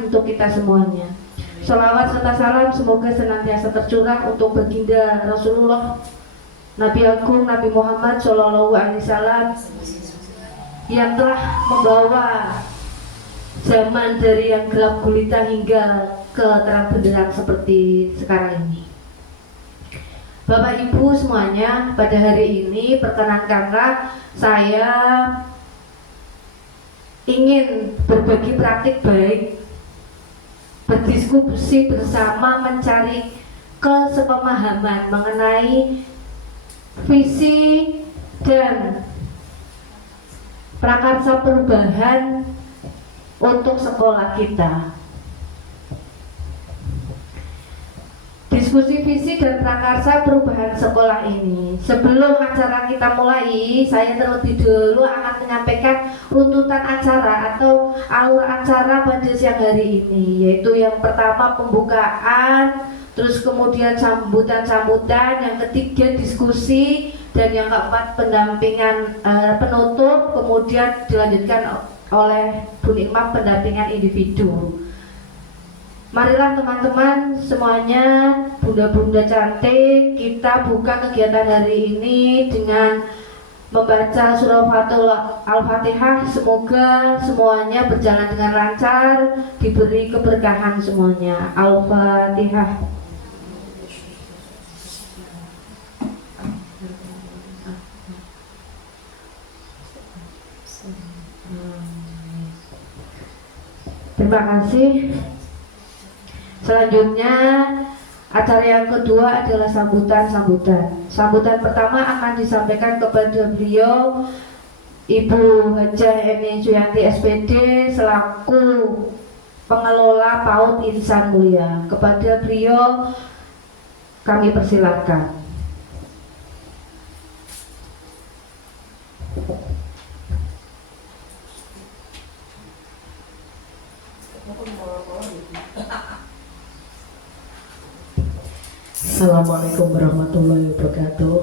bermanfaat untuk kita semuanya. Sholawat serta salam semoga senantiasa tercurah untuk baginda Rasulullah Nabi Agung Nabi Muhammad Shallallahu Alaihi Wasallam yang telah membawa zaman dari yang gelap gulita hingga ke terang benderang seperti sekarang ini. Bapak Ibu semuanya, pada hari ini perkenankanlah saya ingin berbagi praktik baik, berdiskusi bersama, mencari kesepemahaman mengenai visi dan prakarsa perubahan untuk sekolah kita. Diskusi visi dan prakarsa perubahan sekolah ini. Sebelum acara kita mulai, saya terlebih dahulu akan menyampaikan runtutan acara atau alur acara pada siang hari ini, yaitu yang pertama pembukaan, terus kemudian sambutan-sambutan, yang ketiga diskusi, dan yang keempat pendampingan penutup, kemudian dilanjutkan oleh Bu Nikmah pendampingan individu. Marilah teman-teman semuanya, bunda-bunda cantik, kita buka kegiatan hari ini dengan membaca surah Al-Fatihah. Semoga semuanya berjalan dengan lancar, diberi keberkahan semuanya. Al-Fatihah. Terima kasih. Selanjutnya acara yang kedua adalah sambutan. Sambutan pertama akan disampaikan kepada beliau Ibu Hajah Eni Suyanti SPD selaku pengelola PAUD Insan Mulia. Kepada beliau kami persilakan. Assalamualaikum warahmatullahi wabarakatuh.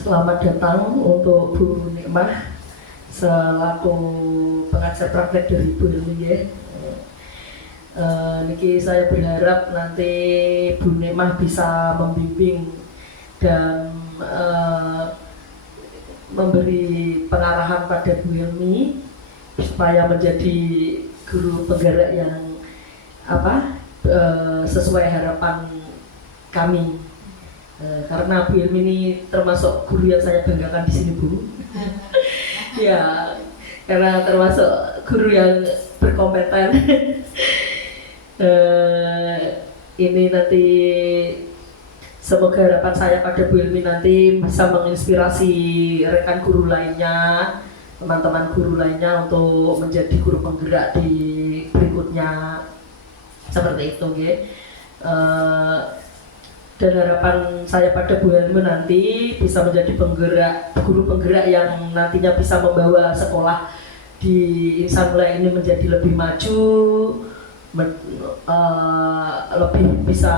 Selamat datang untuk Bu Nikmah selaku pengajar praktek dari Bu Helmi. Niki saya berharap nanti Bu Nikmah bisa membimbing dan memberi pengarahan pada Bu Helmi supaya menjadi guru penggerak yang sesuai harapan kami. Karena Bu Helmi ini termasuk guru yang saya banggakan di sini, Bu. Ya, karena termasuk guru yang berkompeten. Ini nanti semoga harapan saya pada Bu Helmi nanti bisa menginspirasi rekan guru lainnya, teman-teman guru lainnya untuk menjadi guru penggerak di berikutnya. Seperti itu, dan harapan saya pada Bu Helmi nanti bisa menjadi guru penggerak yang nantinya bisa membawa sekolah di Insan Mulia ini menjadi lebih maju, lebih bisa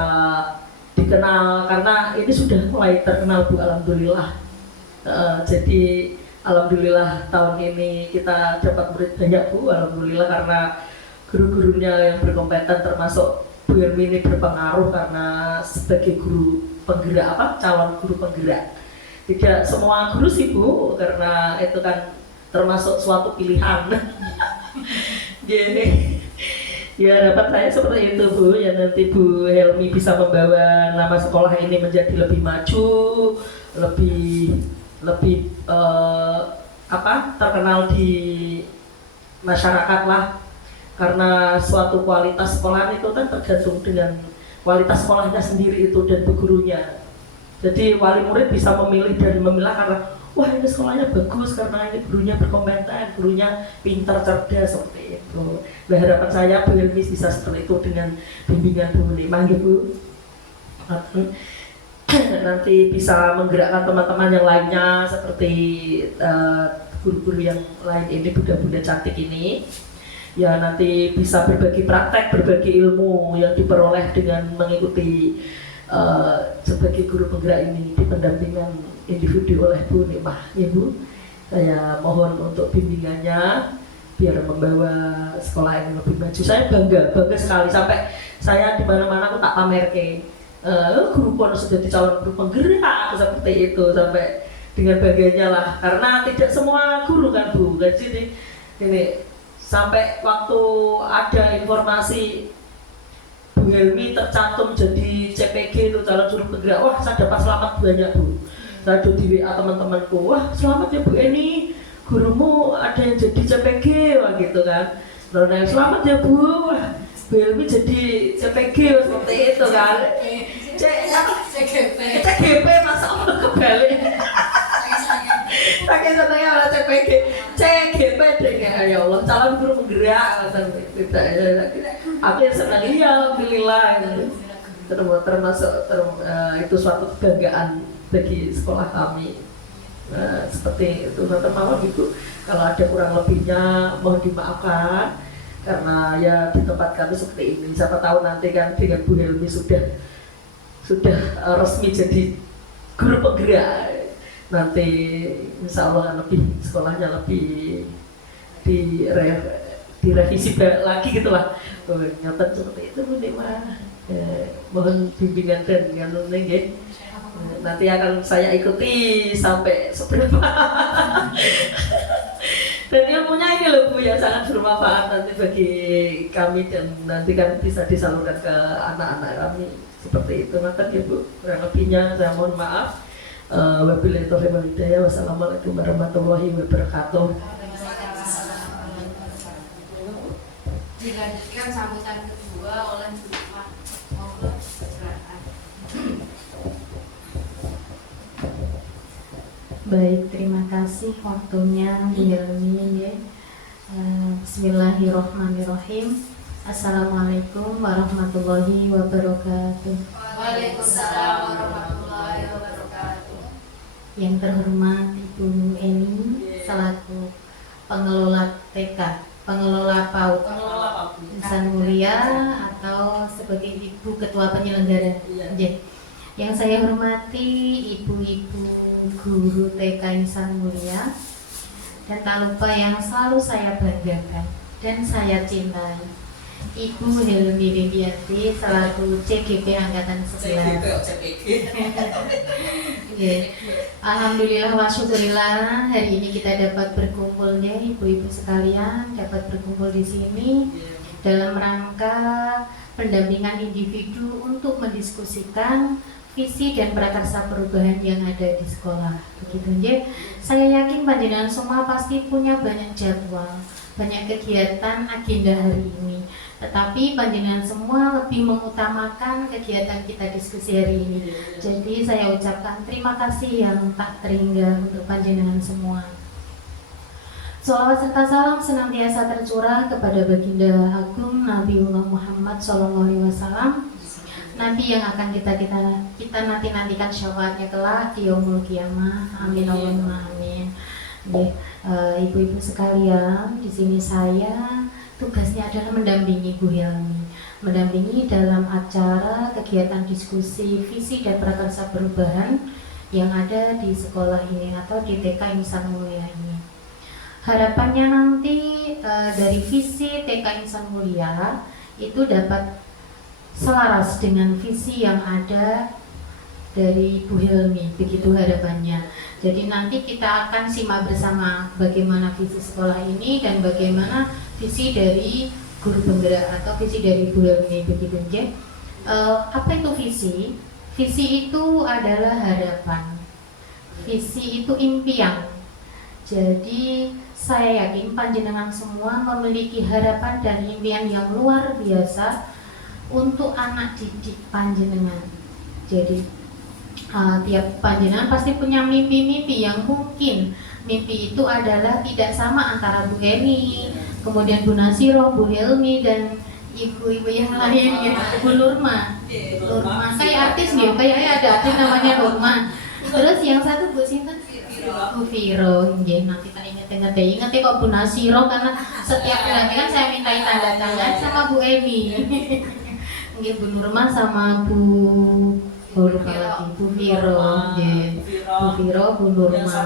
dikenal, karena ini sudah mulai terkenal, Bu, alhamdulillah. Jadi alhamdulillah tahun ini kita dapat murid banyak, Bu, alhamdulillah, karena guru-gurunya yang berkompeten termasuk Bu Helmi ini berpengaruh karena sebagai guru penggerak, calon guru penggerak. Tidak semua guru sih, Bu, karena itu kan termasuk suatu pilihan. Jadi ya harapan saya seperti itu, Bu, ya nanti Bu Helmi bisa membawa nama sekolah ini menjadi lebih maju, lebih terkenal di masyarakat lah. Karena suatu kualitas sekolah itu kan tergantung dengan kualitas sekolahnya sendiri itu dan gurunya. Jadi wali murid bisa memilih dan memilah karena wah ini sekolahnya bagus karena ini gurunya berkompeten, gurunya pintar, cerdas, seperti itu. Nah, harapan saya Bu Helmi bisa seperti itu dengan bimbingan Bu Nikmah, Bu. Nanti bisa menggerakkan teman-teman yang lainnya seperti guru-guru yang lain ini, bunda-bunda cantik ini. Ya nanti bisa berbagi praktek, berbagi ilmu yang diperoleh dengan mengikuti sebagai guru penggerak ini di pendampingan individu oleh Bu Nikmah, ya Bu. Saya mohon untuk bimbingannya biar membawa sekolah ini lebih maju. Saya bangga sekali sampai saya di mana-mana aku tak pamerke. Guru pun sudah calon guru penggerak seperti itu, sampai dengan bangganya lah, karena tidak semua guru kan Bu. Jadi ini sampai waktu ada informasi Bu Helmi tercantum jadi CPG itu calon guru penggerak, wah saya dapat selamat banyak Bu. Saya di WA teman-temanku, wah selamat ya Bu Eni, gurumu ada yang jadi CPG, wah gitu kan. Nah, selamat ya Bu, wah Bu Helmi jadi CPG seperti itu kan. CGP masa Allah kebalik. Pakai senangnya malah CPG, CGP deh ya Allah, calon guru penggerak tidak ya. Aku yang senang, iya alhamdulillah. Termasuk itu suatu kebanggaan bagi sekolah kami. Seperti itu, teman-teman Ibu, kalau ada kurang lebihnya mohon dimaafkan, karena ya di tempat kami seperti ini. Siapa tahu nanti kan dengan Bu Helmi sudah resmi jadi guru penggerak, nanti insya Allah lebih sekolahnya lebih direvisi lagi gitulah. Nyoten seperti itu Bu Nikmah. Mohon bimbingan dan nggih. Nanti akan saya ikuti sampai seberapa. Dan ilmunya ini loh Bu yang sangat bermanfaat nanti bagi kami, dan nanti kan bisa disalurkan ke anak-anak kami seperti itu. Nanti ya Bu, kurang lebihnya saya mohon maaf. Wabillahi taufiq wal hidayah. Wassalamualaikum warahmatullahi wabarakatuh. Dilanjutkan sambutan kedua oleh Bu Pak. Monggo silakan. Baik, terima kasih waktunya Bu Helmi ya. Bismillahirrahmanirrahim. Assalamualaikum warahmatullahi wabarakatuh. Waalaikumsalam warahmatullahi wabarakatuh. Yang terhormat Ibu Eni selaku pengelola TK, pengelola PAUD Insan Mulia, atau sebagai Ibu Ketua Penyelenggara. Yang saya hormati ibu-ibu guru TK Insan Mulia, dan tak lupa yang selalu saya banggakan dan saya cintai, Ibu Helmi Widiati selaku CGP Angkatan 11. Alhamdulillah wa syukurillah, hari ini kita dapat berkumpul ya ibu-ibu sekalian, dapat berkumpul di sini dalam rangka pendampingan individu untuk mendiskusikan visi dan prakarsa perubahan yang ada di sekolah. Begitu ya. Saya yakin panjenengan semua pasti punya banyak jadwal, banyak kegiatan agenda hari ini. Tetapi panjenengan semua lebih mengutamakan kegiatan kita diskusi hari ini. Jadi saya ucapkan terima kasih yang tak terhingga untuk panjenengan semua. Sholawat serta salam senantiasa tercurah kepada baginda agung Nabiullah Muhammad SAW, Nabi yang akan kita nantikan syafaatnya kelak di yaumul qiyamah. Amin Allahumma amin. Ibu-ibu sekalian, di sini saya tugasnya adalah mendampingi Bu Helmi, mendampingi dalam acara kegiatan diskusi visi dan prakarsa perubahan yang ada di sekolah ini atau di TK Insan Mulia ini. Harapannya nanti dari visi TK Insan Mulia itu dapat selaras dengan visi yang ada dari Bu Helmi, begitu harapannya. Jadi nanti kita akan simak bersama bagaimana visi sekolah ini dan bagaimana visi dari guru penggerak atau visi dari Bu Helmi, begitu ya. Apa itu visi? Visi itu adalah harapan. Visi itu impian. Jadi saya yakin panjenengan semua memiliki harapan dan impian yang luar biasa untuk anak didik panjenengan. Jadi tiap panjenengan pasti punya mimpi-mimpi yang mungkin mimpi itu adalah tidak sama antara Bu Eni, kemudian Bu Nasiro, Bu Helmi, dan ibu-ibu yang lain gitu. Bu Nurma. Nurma kayak artis nih, kayaknya ada artis namanya Nurma. Terus yang satu Bu Sinta, Bu Viro. Nanti tak ingat ya kok Bu Nasiro, karena setiap pelatihan saya mintai tanda tangan sama Bu Eni. Bu Nurma sama Bu Viro, Bu Viro, Bu Nurma.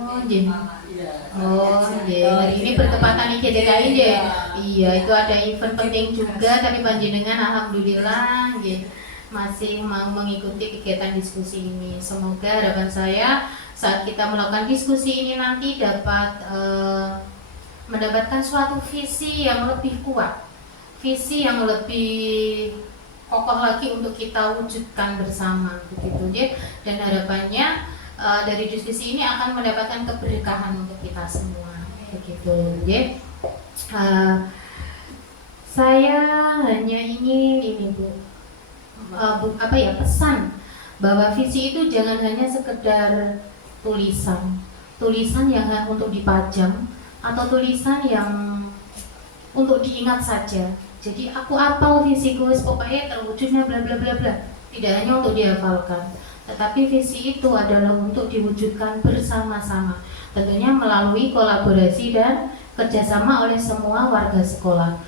Oh, nggih. Iya. Oh, nggih. Hari ini bertepatan iki DKI nggih. Iya, itu ada event penting juga tapi panjenengan alhamdulillah nggih masih mau mengikuti kegiatan diskusi ini. Semoga harapan saya saat kita melakukan diskusi ini nanti dapat mendapatkan suatu visi yang lebih kuat, visi yang lebih kokoh lagi untuk kita wujudkan bersama begitu ya. Dan harapannya dari diskusi ini akan mendapatkan keberkahan untuk kita semua begitu ya. Saya hanya ingin ini Bu, pesan bahwa visi itu jangan hanya sekedar tulisan yang hanya untuk dipajang atau tulisan yang untuk diingat saja. Jadi aku apal visiku, pokoknya terwujudnya bla bla bla bla. Tidak hanya untuk dihafalkan, tetapi visi itu adalah untuk diwujudkan bersama-sama. Tentunya melalui kolaborasi dan kerjasama oleh semua warga sekolah.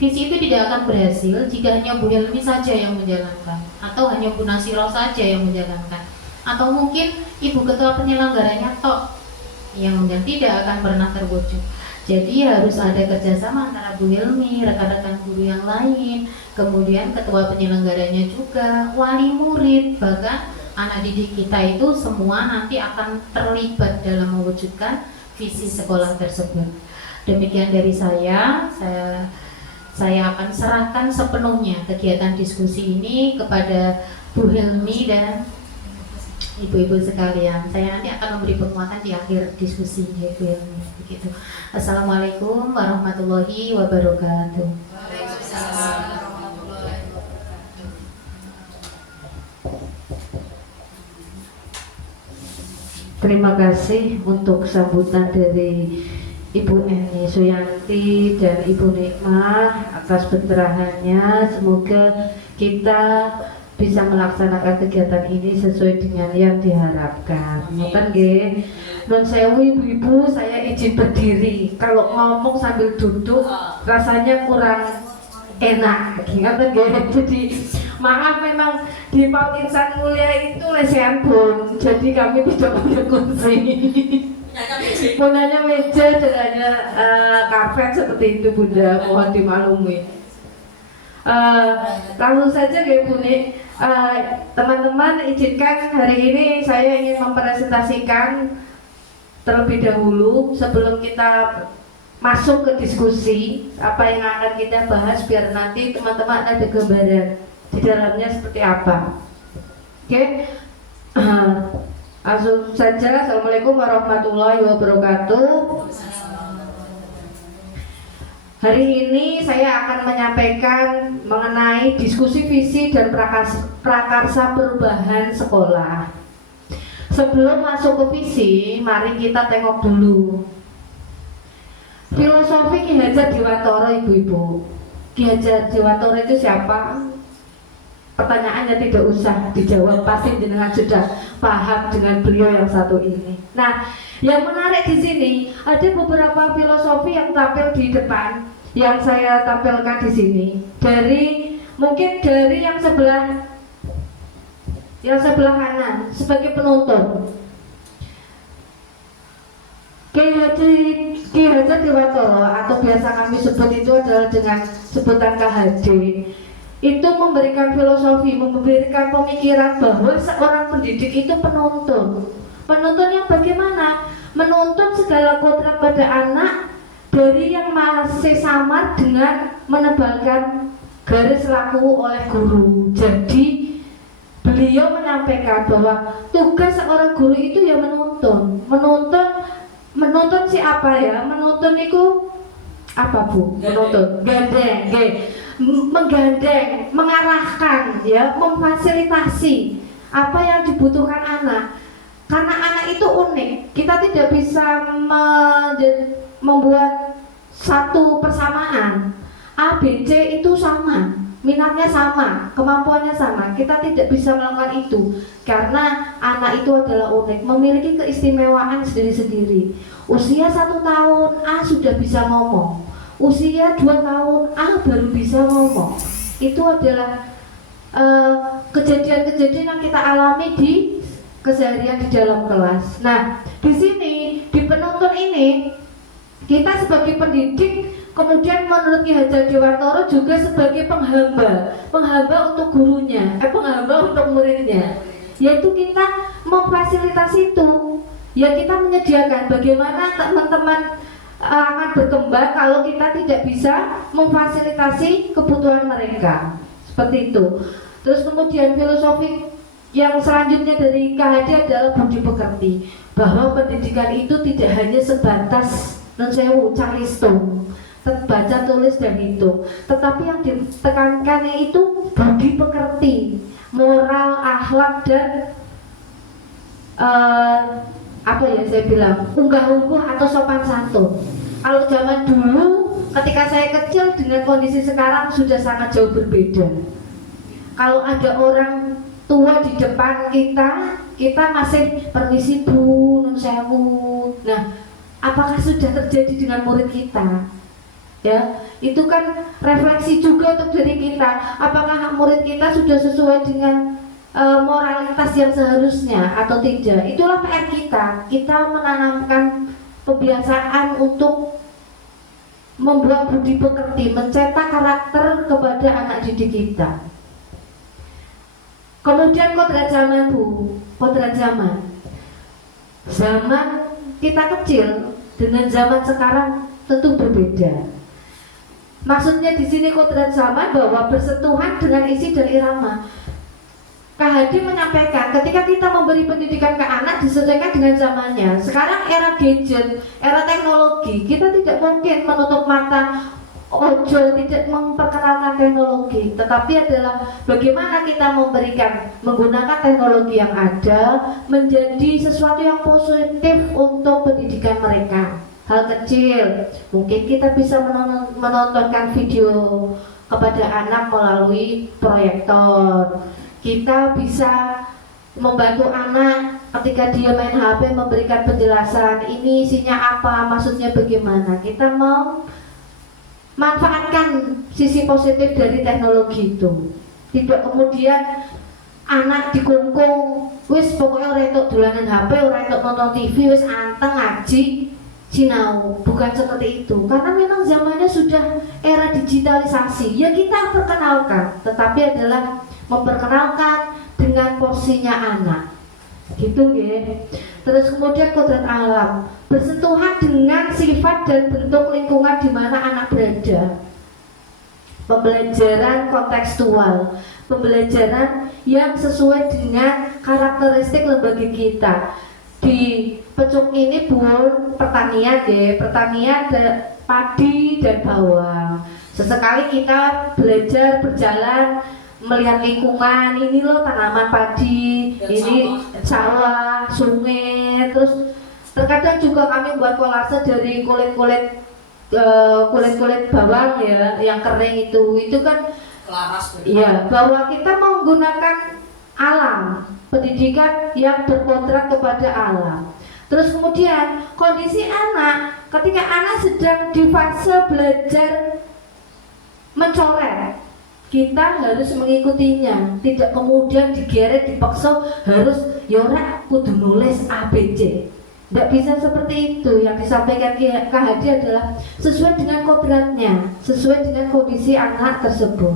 Visi itu tidak akan berhasil jika hanya Bu Helmi saja yang menjalankan, atau hanya Bu Nasiro saja yang menjalankan, atau mungkin Ibu Ketua Penyelenggaranya tok yang tidak akan pernah terwujud. Jadi harus ada kerjasama antara Bu Helmi, rekan-rekan guru yang lain, kemudian ketua penyelenggaranya juga, wali murid, bahkan anak didik kita itu semua nanti akan terlibat dalam mewujudkan visi sekolah tersebut. Demikian dari saya akan serahkan sepenuhnya kegiatan diskusi ini kepada Bu Helmi dan ibu-ibu sekalian. Saya nanti akan memberi penguatan di akhir diskusi Bu Helmi. Begitu. Assalamualaikum warahmatullahi wabarakatuh. Waalaikumsalam warahmatullahi wabarakatuh. Terima kasih untuk sambutan dari Ibu Eni Suyanti dan Ibu Nikmah atas pencerahannya. Semoga kita bisa melaksanakan kegiatan ini sesuai dengan yang diharapkan. Ngoten nggih. Nun sewu ibu-ibu, saya izin berdiri. Kalau ngomong sambil duduk rasanya kurang enak. Ngoten nggih. Jadi maaf, memang di PAUD Insan Mulia itu lesehan bon. Jadi kami tidak punya kursi. Punyanya meja dan hanya karpet seperti itu Bunda, mohon dimaklumi. Langsung saja ya Bu Nik. Teman-teman, izinkan hari ini saya ingin mempresentasikan terlebih dahulu sebelum kita masuk ke diskusi apa yang akan kita bahas, biar nanti teman-teman ada gambaran di dalamnya seperti apa. Oke, langsung saja. Assalamualaikum warahmatullahi wabarakatuh. Hari ini saya akan menyampaikan mengenai diskusi visi dan prakarsa perubahan sekolah. Sebelum masuk ke visi, mari kita tengok dulu filosofi Ki Hajar Dewantara, ibu-ibu. Ki Hajar Dewantara itu siapa? Pertanyaannya tidak usah dijawab, pasti jenengan sudah paham dengan beliau yang satu ini. Nah, yang menarik di sini ada beberapa filosofi yang tampil di depan, yang saya tampilkan di sini. Mungkin dari yang sebelah kanan sebagai penonton. Ki Hajar Dewantara atau biasa kami sebut itu adalah dengan sebutan KHD. Itu memberikan filosofi, memberikan pemikiran bahwa seorang pendidik itu penonton. Penonton yang bagaimana? Menuntun segala kodrat pada anak dari yang masih samar dengan menebalkan garis laku oleh guru. Jadi beliau menyampaikan bahwa tugas seorang guru itu ya menuntun siapa ya? Menuntun itu apa Bu? Menuntun, gandeng, menggandeng, mengarahkan, ya, memfasilitasi apa yang dibutuhkan anak. Karena anak itu unik, kita tidak bisa membuat satu persamaan. A, B, C itu sama, minatnya sama, kemampuannya sama. Kita tidak bisa melakukan itu karena anak itu adalah unik, memiliki keistimewaan sendiri-sendiri. Usia 1 tahun A sudah bisa ngomong, usia 2 tahun A baru bisa ngomong. Itu adalah kejadian-kejadian yang kita alami di keseharian di dalam kelas. Nah, di sini ini kita sebagai pendidik, kemudian menurut Ki Hajar Dewantara juga sebagai penghamba untuk gurunya, penghamba untuk muridnya, yaitu kita memfasilitasi itu. Ya, kita menyediakan bagaimana teman-teman akan berkembang kalau kita tidak bisa memfasilitasi kebutuhan mereka, seperti itu. Terus kemudian filosofi yang selanjutnya dari KHD adalah budi pekerti, bahwa pendidikan itu tidak hanya sebatas calisto, baca tulis dan itu, tetapi yang ditekankannya itu budi pekerti, moral, akhlak dan apa ya saya bilang, unggah-ungguh atau sopan santun. Kalau zaman dulu ketika saya kecil dengan kondisi sekarang sudah sangat jauh berbeda. Kalau ada orang tua di depan kita masih permisi Bu, nun sewu. Nah, apakah sudah terjadi dengan murid kita? Ya, itu kan refleksi juga untuk diri kita. Apakah murid kita sudah sesuai dengan moralitas yang seharusnya atau tidak? Itulah PR kita. Kita menanamkan kebiasaan untuk membuat budi pekerti, mencetak karakter kepada anak didik kita. Kemudian kodrat zaman Bu, kodrat zaman. Zaman kita kecil dengan zaman sekarang tentu berbeda. Maksudnya di sini kodrat zaman bahwa bersentuhan dengan isi dan irama. KHD menyampaikan ketika kita memberi pendidikan ke anak disesuaikan dengan zamannya. Sekarang era gadget, era teknologi, kita tidak mungkin menutup mata, ojo tidak memperkenalkan teknologi, tetapi adalah bagaimana kita menggunakan teknologi yang ada menjadi sesuatu yang positif untuk pendidikan mereka. Hal kecil, mungkin kita bisa menontonkan video kepada anak melalui proyektor. Kita bisa membantu anak ketika dia main HP, memberikan penjelasan ini isinya apa, maksudnya bagaimana. Kita mau manfaatkan sisi positif dari teknologi itu. Tidak kemudian anak dikungkung, wis pokoknya orang itu dolanan HP, orang itu nonton TV, wis anteng ngaji sinau. Bukan seperti itu, karena memang zamannya sudah era digitalisasi. Ya kita perkenalkan, tetapi adalah memperkenalkan dengan porsinya anak, gitu ya. Terus kemudian kodrat alam, bersentuhan dengan sifat dan bentuk lingkungan di mana anak berada. Pembelajaran kontekstual, pembelajaran yang sesuai dengan karakteristik lembaga kita. Di Pecuk ini Bu, pertanian ya, pertanian padi dan bawang. Sesekali kita belajar berjalan melihat lingkungan, ini loh tanaman padi, dan ini sawah, sungai. Terus terkadang juga kami buat kolase dari kulit-kulit bawang ya, yang kering itu kan Laras. Iya, bahwa kita menggunakan alam, pendidikan yang berkontrak kepada alam. Terus kemudian kondisi anak, ketika anak sedang di fase belajar mencoret, kita harus mengikutinya, tidak kemudian digeret, dipaksa harus yora kudu nulis ABC. Tidak bisa seperti itu. Yang disampaikan KHD adalah sesuai dengan kodratnya, sesuai dengan kondisi anak tersebut.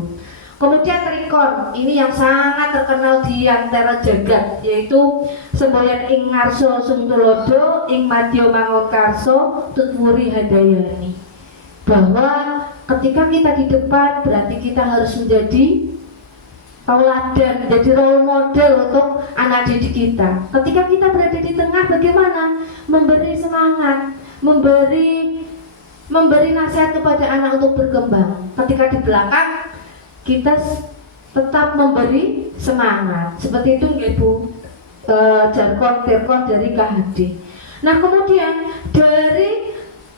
Kemudian trikon, ini yang sangat terkenal di antara jagat, yaitu semboyan ing ngarso sungtulodo, ing madya mangunkarso, tutwuri hadayani. Bahwa ketika kita di depan berarti kita harus menjadi tauladan, menjadi role model untuk anak didik kita. Ketika kita berada di tengah, bagaimana? Memberi semangat, memberi nasihat kepada anak untuk berkembang. Ketika di belakang, kita tetap memberi semangat. Seperti itu nggih Bu, jargon dari KHD. Nah kemudian dari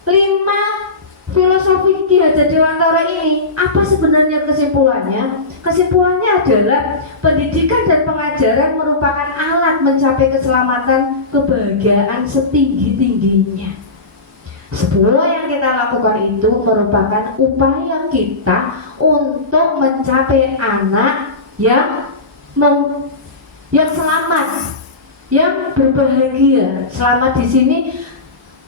5 filosofi Ki Hajar Dewantara ini, apa sebenarnya kesimpulannya? Kesimpulannya adalah pendidikan dan pengajaran merupakan alat mencapai keselamatan, kebahagiaan setinggi-tingginya. Semua yang kita lakukan itu merupakan upaya kita untuk mencapai anak yang selamat, yang berbahagia. Selamat di sini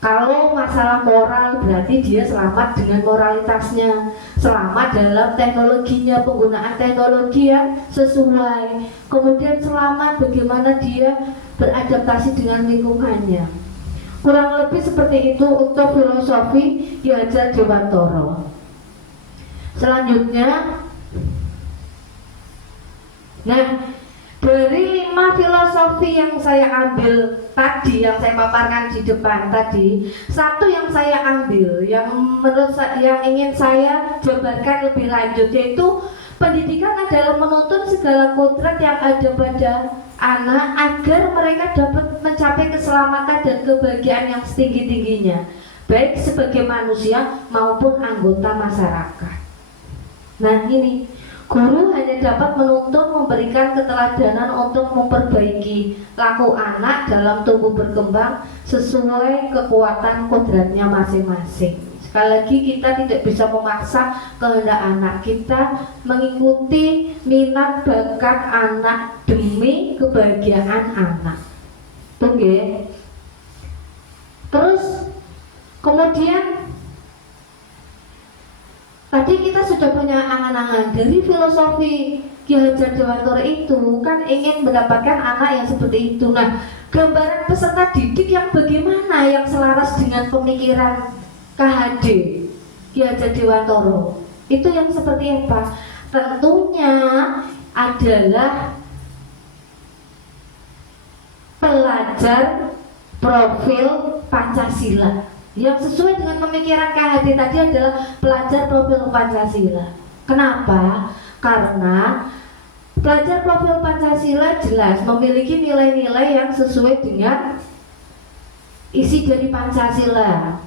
Kalau masalah moral berarti dia selamat dengan moralitasnya, selamat dalam teknologinya, penggunaan teknologi yang sesuai. Kemudian selamat bagaimana dia beradaptasi dengan lingkungannya. Kurang lebih seperti itu untuk filosofi Ki Hajar Dewantara. Selanjutnya, nah, dari 5 filosofi yang saya ambil tadi, yang saya paparkan di depan tadi, satu yang saya ambil, yang menurut yang ingin saya jabarkan lebih lanjut, yaitu pendidikan adalah menuntun segala kodrat yang ada pada anak agar mereka dapat mencapai keselamatan dan kebahagiaan yang setinggi-tingginya, baik sebagai manusia maupun anggota masyarakat. Nah ini, guru hanya dapat menuntun, memberikan keteladanan untuk memperbaiki laku anak dalam tumbuh berkembang sesuai kekuatan kodratnya masing-masing. Sekali lagi, kita tidak bisa memaksa kehendak anak, kita mengikuti minat bakat anak demi kebahagiaan anak. Tunggu. Terus kemudian tadi kita sudah punya angan-angan dari filosofi Ki Hajar Dewantara itu kan ingin mendapatkan anak yang seperti itu. Nah, gambaran peserta didik yang bagaimana yang selaras dengan pemikiran KHD Ki Hajar Dewantara itu yang seperti apa? Tentunya adalah pelajar profil Pancasila. Yang sesuai dengan pemikiran KHD tadi adalah pelajar profil Pancasila. Kenapa? Karena pelajar profil Pancasila jelas memiliki nilai-nilai yang sesuai dengan isi dari Pancasila.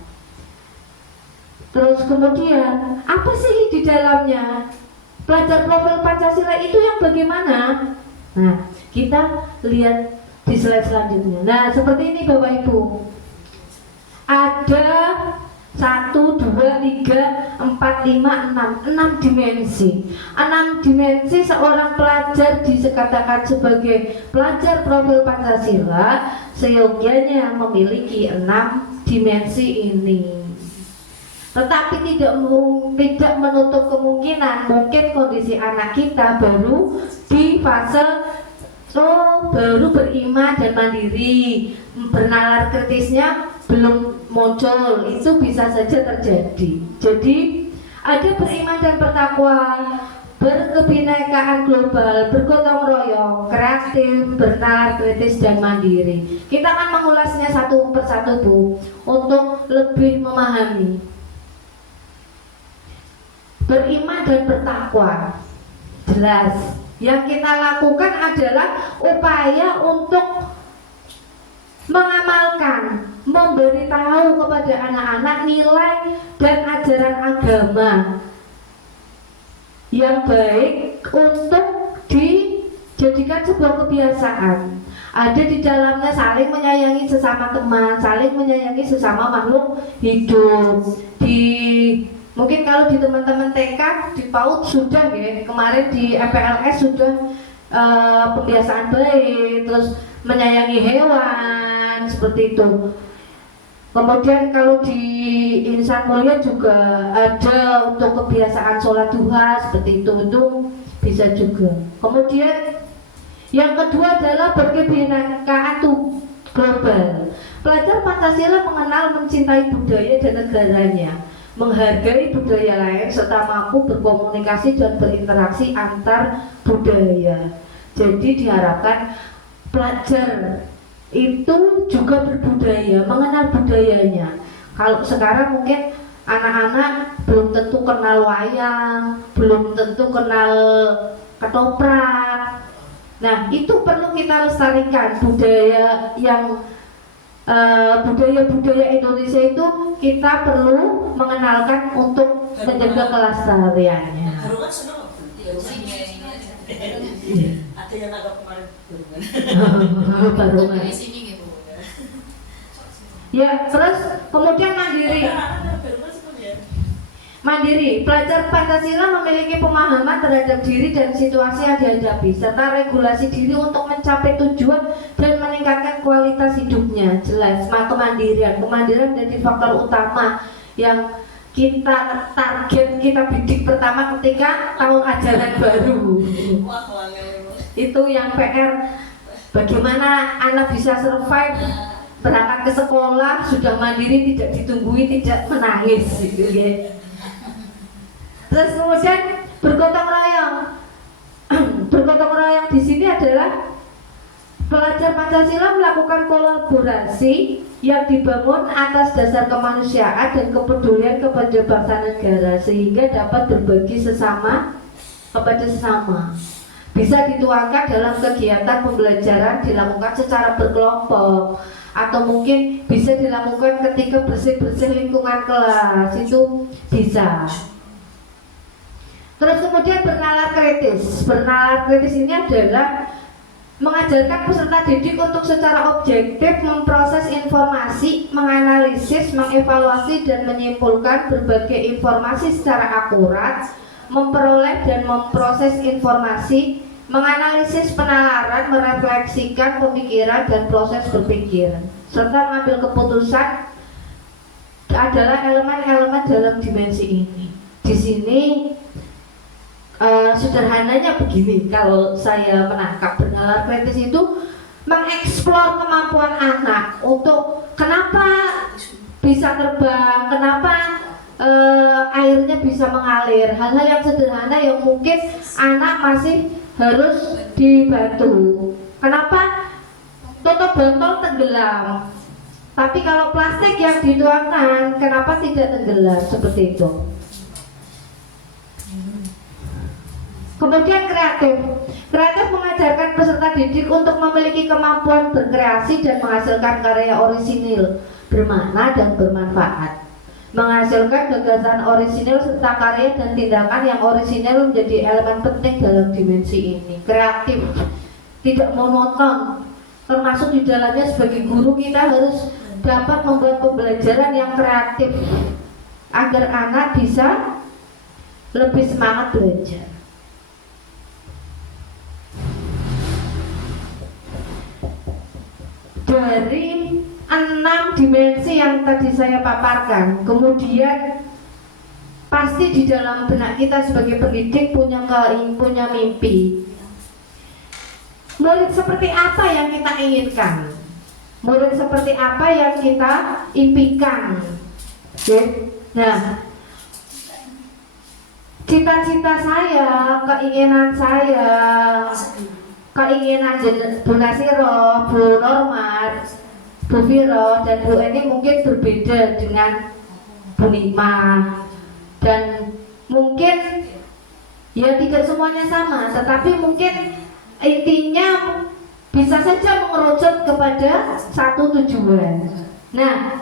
Terus kemudian apa sih di dalamnya? Pelajar profil Pancasila itu yang bagaimana? Nah, kita lihat di slide selanjutnya. Nah, seperti ini Bapak Ibu. Ada 1, 2, 3, 4, 5, 6 dimensi. 6 dimensi seorang pelajar dikatakan sebagai pelajar profil Pancasila seyogianya memiliki 6 dimensi ini. Tetapi tidak menutup kemungkinan mungkin kondisi anak kita baru di fase baru beriman dan mandiri, bernalar kritisnya belum muncul, itu bisa saja terjadi. Jadi ada beriman dan bertakwa, berkebinekaan global, bergotong royong, kreatif, bernalar kritis dan mandiri. Kita akan mengulasnya satu persatu Bu, untuk lebih memahami. Beriman dan bertakwa, jelas. Yang kita lakukan adalah upaya untuk mengamalkan, memberitahu kepada anak-anak nilai dan ajaran agama yang baik untuk dijadikan sebuah kebiasaan. Ada di dalamnya saling menyayangi sesama teman, saling menyayangi sesama makhluk hidup. Mungkin kalau di teman-teman TK, di PAUD sudah ya, kemarin di MPLS sudah pembiasaan baik, terus menyayangi hewan, seperti itu. Kemudian kalau di Insan Mulia juga ada untuk kebiasaan sholat duha, seperti itu bisa juga. Kemudian yang kedua adalah berkebinekaan global. Pelajar Pancasila mengenal, mencintai budaya dan negaranya, menghargai budaya lain serta mampu berkomunikasi dan berinteraksi antar budaya. Jadi diharapkan pelajar itu juga berbudaya, mengenal budayanya. Kalau sekarang mungkin anak-anak belum tentu kenal wayang, belum tentu kenal ketoprak. Nah, itu perlu kita lestarikan budaya yang budaya-budaya Indonesia itu kita perlu mengenalkan untuk menjaga kelestariannya. Harungan senang ada yang agak kemarin Barungan. Ya, terus kemudian mandiri. Mandiri, pelajar Pancasila memiliki pemahaman terhadap diri dan situasi yang dihadapi serta regulasi diri untuk mencapai tujuan dan meningkatkan kualitas hidupnya. Jelas, kemandirian menjadi faktor utama yang kita target, kita bidik pertama ketika tahun ajaran baru. Itu yang PR, bagaimana anak bisa survive berangkat ke sekolah sudah mandiri, tidak ditunggui, tidak menangis gitu ya. Terus kemudian bergotong royong. Bergotong royong di sini adalah pelajar Pancasila melakukan kolaborasi yang dibangun atas dasar kemanusiaan dan kepedulian kepada bangsa negara sehingga dapat berbagi sesama kepada sesama. Bisa dituangkan dalam kegiatan pembelajaran dilakukan secara berkelompok atau mungkin bisa dilakukan ketika bersih-bersih lingkungan kelas, itu bisa. Terus kemudian bernalar kritis. Bernalar kritis ini adalah mengajarkan peserta didik untuk secara objektif memproses informasi, menganalisis, mengevaluasi dan menyimpulkan berbagai informasi secara akurat, memperoleh dan memproses informasi, menganalisis penalaran, merefleksikan pemikiran dan proses berpikir, serta mengambil keputusan adalah elemen-elemen dalam dimensi ini. Di sini sederhananya begini, kalau saya menangkap bernalar kritis itu mengeksplor kemampuan anak untuk kenapa bisa terbang, kenapa airnya bisa mengalir, hal-hal yang sederhana yang mungkin anak masih harus dibantu. Kenapa tutup botol tenggelam, tapi kalau plastik yang dituangkan kenapa tidak tenggelam, seperti itu. Kemudian kreatif. Kreatif mengajarkan peserta didik untuk memiliki kemampuan berkreasi dan menghasilkan karya orisinil, bermakna dan bermanfaat. Menghasilkan gagasan orisinil serta karya dan tindakan yang orisinil menjadi elemen penting dalam dimensi ini. Kreatif, tidak monoton. Termasuk di dalamnya sebagai guru kita harus dapat membuat pembelajaran yang kreatif agar anak bisa lebih semangat belajar. Dari 6 dimensi yang tadi saya paparkan, kemudian pasti di dalam benak kita sebagai pendidik punya mimpi. Murid seperti apa yang kita inginkan? Murid seperti apa yang kita impikan? Nah, cita-cita saya, keinginan saya, keinginan Bu Nasiro, Bu Norma, Bu Viro, dan Bu Eni mungkin berbeda dengan Bu Nima, dan mungkin ya tidak semuanya sama, tetapi mungkin intinya bisa saja mengerucut kepada satu tujuan. Nah,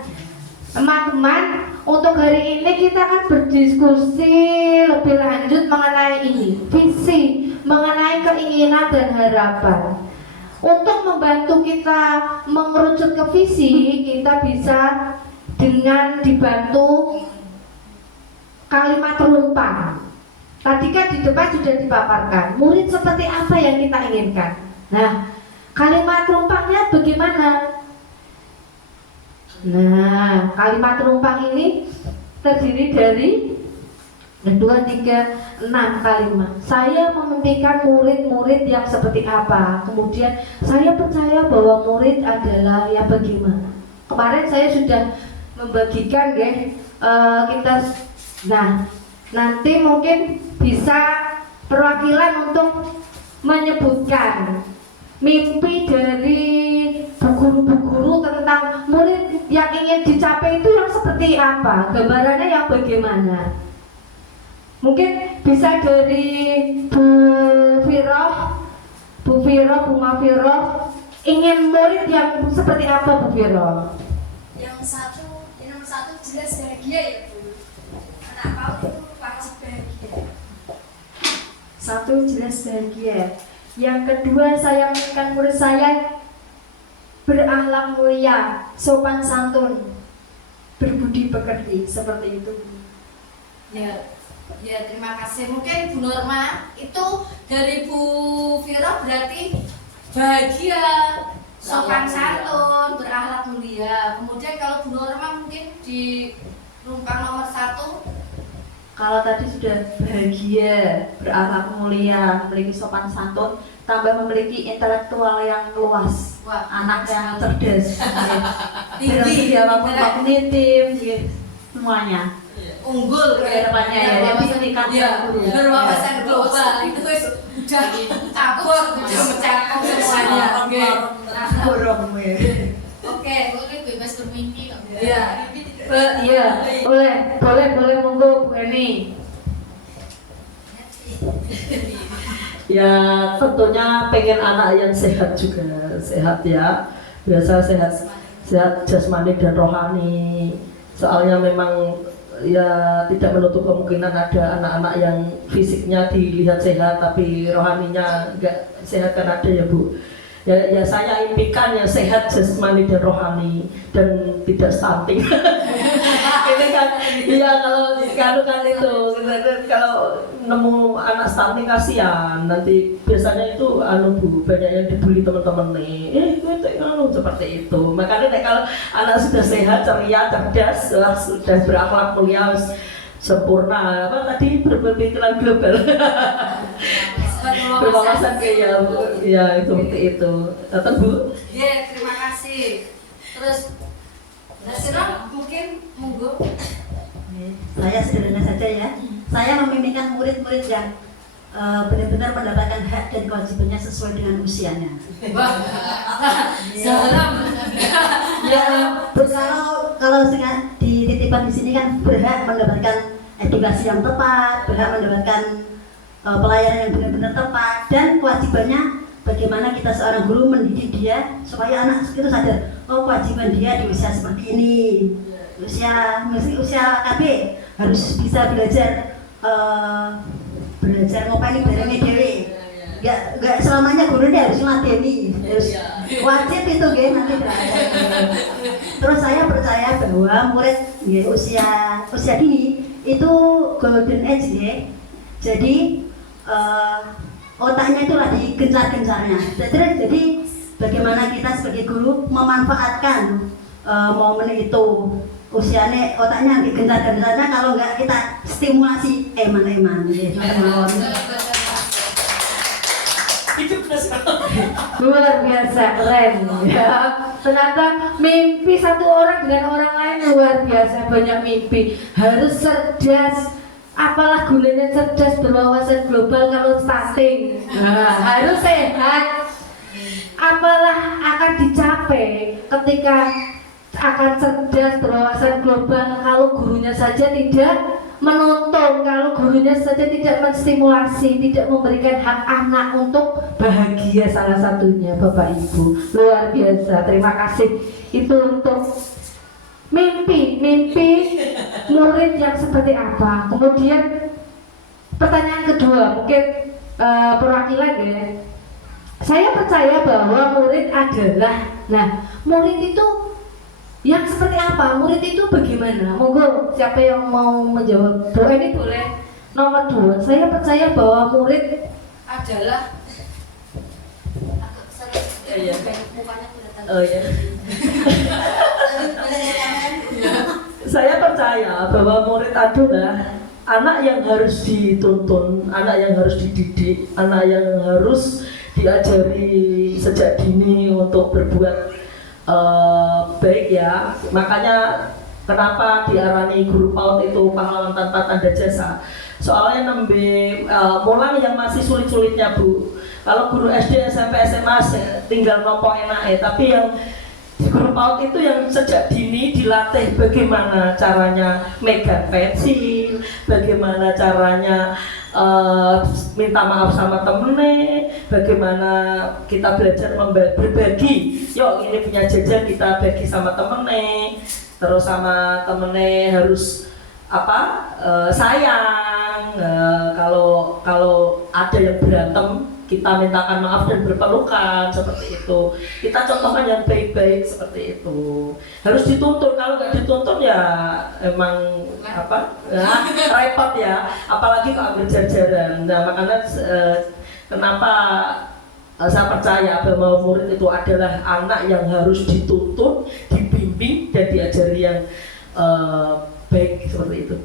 teman-teman, untuk hari ini kita akan berdiskusi lebih lanjut mengenai ini, visi, mengenai keinginan dan harapan. Untuk membantu kita mengerucut ke visi, kita bisa dengan dibantu kalimat rumpang. Tadi kan di depan sudah dipaparkan, murid seperti apa yang kita inginkan. Nah, kalimat rumpangnya bagaimana? Nah, kalimat rumpang ini terdiri dari 2, 3, 6 kalimat. Saya memimpikan murid-murid yang seperti apa. Kemudian saya percaya bahwa murid adalah yang bagaimana. Kemarin saya sudah membagikan kita. Nah, nanti mungkin bisa perwakilan untuk menyebutkan mimpi dari guru-guru tentang murid yang ingin dicapai itu yang seperti apa, gambarannya yang bagaimana. Mungkin bisa dari Bu Mafiro, ingin murid yang seperti apa, Bu Viro? Yang nomor satu jelas bahagia ya Bu. Anak PAUD itu pasti bahagia. Satu, jelas bahagia. Yang kedua, saya menginginkan murid saya berakhlak mulia, sopan santun, berbudi pekerti, seperti itu. Ya, terima kasih. Mungkin Bu Norma itu dari Bu Vira berarti bahagia, sopan santun, berakhlak mulia. Kemudian kalau Bu Norma mungkin di numpang nomor 1. Kalau tadi sudah bahagia, berakhlak mulia, memiliki sopan santun, tambah memiliki intelektual yang luas, Wah, anak yang cerdas, tinggi, dia mampu kognitif, semuanya. unggul Ke depannya ya, bisa dikatakan guru. berwawasan global itu udah cabut, udah mencakup semuanya. Borong Oke. Boleh bebas bermimpi kok. Ya. Iya, boleh monggo Bu Eni. Ya tentunya pengen anak yang sehat juga, sehat ya, biasa sehat jasmani dan rohani. Soalnya memang ya tidak menutup kemungkinan ada anak-anak yang fisiknya dilihat sehat tapi rohaninya enggak sehat, kan ada ya Bu. Ya saya impikan yang sehat jasmani dan rohani dan tidak stunting. Ini kan iya, kalau kan itu kalau nemu anak stunting kasihan, nanti biasanya itu Bu, banyak yang dibully teman-teman nih, seperti itu. Makanya kalau anak sudah sehat, ceria, cerdas, sudah berakhlak mulia, sempurna, apa tadi, berpemikiran global. Berwawasan kayak ya seperti itu. Datang Bu. Ya, terima kasih. Terus Nasira mungkin monggo. Saya sederhana saja ya. Saya memimpikan murid-murid yang benar-benar mendapatkan hak dan kewajibannya sesuai dengan usianya. Wah. Salam. Ya, kalau di titipan di sini kan berhak mendapatkan edukasi yang tepat, berhak mendapatkan pelayanan yang benar-benar tepat, dan kewajibannya bagaimana kita seorang guru mendidik dia supaya anak itu sadar, oh kewajiban dia di usia seperti ini, usia KB harus bisa belajar ngopeni barengnya dewe. Gak selamanya guru dia harus ngeladeni, harus wajib itu nanti belajar. Terus saya percaya bahwa murid usia dini itu golden age ya. Jadi otaknya itu lagi gencar-gencarnya. Jadi bagaimana kita sebagai guru memanfaatkan momen itu, usianya otaknya lagi gencar-gencarnya, kalau enggak kita stimulasi eman-eman. Luar biasa, keren ya. Ternyata mimpi satu orang dengan orang lain luar biasa, banyak mimpi. Harus cerdas, apalah gunanya cerdas berwawasan global kalau stunting. Harus sehat, apalah akan dicapai ketika akan cerdas berwawasan global kalau gurunya saja tidak menuntun, kalau gurunya saja tidak menstimulasi, tidak memberikan hak anak untuk bahagia, salah satunya Bapak Ibu. Luar biasa, terima kasih. Itu untuk mimpi murid yang seperti apa. Kemudian pertanyaan kedua, mungkin perwakilan ya. Saya percaya bahwa murid adalah, murid itu yang seperti apa? Murid itu bagaimana? Monggo, siapa yang mau menjawab? Bu ini boleh nomor 2. Saya percaya bahwa murid Adalah Iya. mukanya kelihatan. Oh ya. Saya percaya bahwa murid adalah anak yang harus dituntun, anak yang harus dididik, anak yang harus diajari sejak dini untuk berbuat baik ya. Makanya kenapa diarani guru PAUD itu pahlawan tanpa tanda jasa. Soalnya mulai yang masih sulit-sulitnya Bu. Kalau guru SD, SMP, SMA tinggal nopo enak tapi yang guru PAUD itu yang sejak dini dilatih bagaimana caranya megang pensil, bagaimana caranya minta maaf sama temennya, bagaimana kita belajar berbagi. Yuk ini punya jajan kita bagi sama temennya, terus sama temennya harus sayang. Kalau ada yang berantem kita mintakan maaf dan berpelukan seperti itu. Kita contohkan yang baik-baik seperti itu. Harus dituntun, kalau nggak dituntun ya emang apa? Ya, repot ya. Apalagi kalau berjajaran. Nah makanya kenapa saya percaya bahwa murid itu adalah anak yang harus dituntun, dibimbing dan diajari yang baik seperti itu.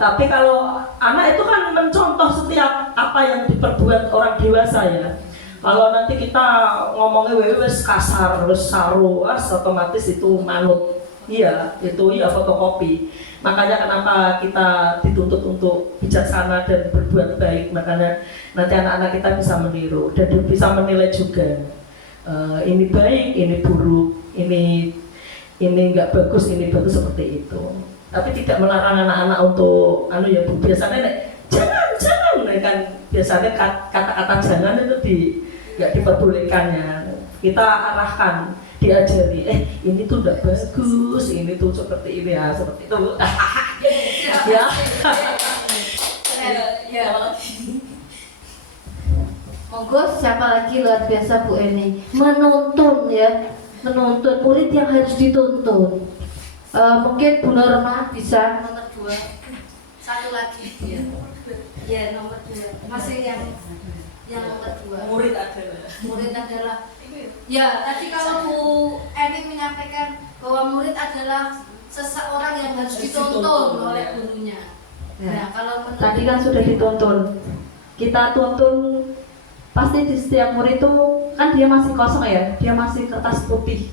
Tapi kalau anak itu kan mencontoh setiap apa yang diperbuat orang dewasa ya. Kalau nanti kita ngomongnya wes kasar, wes saru, otomatis itu manut. Iya, itu iya fotokopi. Makanya kenapa kita dituntut untuk bijaksana dan berbuat baik. Makanya nanti anak-anak kita bisa meniru dan bisa menilai juga. Ini baik, ini buruk, ini nggak bagus, ini bagus seperti itu. Tapi tidak melarang anak-anak untuk ya Bu, biasanya jangan kan biasanya kata-kata jangan itu nggak diperbolehkannya. Kita arahkan, diajari ini tuh nggak bagus, ini tuh seperti ini ya, seperti itu. Ya. Monggo siapa lagi luar biasa Bu Eni menuntun ya, menuntun murid yang harus dituntun. Mungkin Bu Norma bisa Nomor 2. Satu lagi. Ya, nomor 2. Masih yang nomor 2. Murid adalah. Murid adalah. Ya, tadi kalau Bu Eni menyampaikan bahwa murid adalah seseorang yang harus dituntun oleh gurunya. Nah, kalau menurut Tadi kan sudah dituntun. Kita tuntun pasti di setiap murid itu kan dia masih kosong ya, dia masih kertas putih.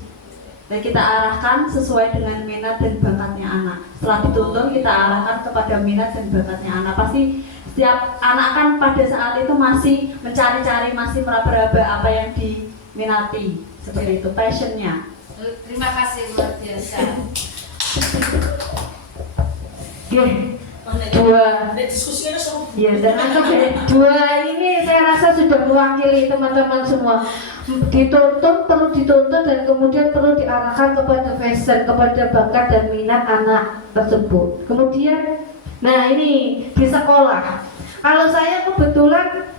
Dan kita arahkan sesuai dengan minat dan bakatnya anak. Setelah dituntun kita arahkan kepada minat dan bakatnya anak. Pasti setiap anak kan pada saat itu masih mencari-cari, masih meraba-raba apa yang diminati. Seperti itu passionnya. terima kasih luar biasa. Dua Diskusinya seru. ya dan dua ini saya rasa sudah mewakili teman-teman semua. Dituntun, perlu dituntun dan kemudian perlu diarahkan kepada passion, kepada bakat dan minat anak tersebut. Kemudian, nah ini di sekolah. Kalau saya kebetulan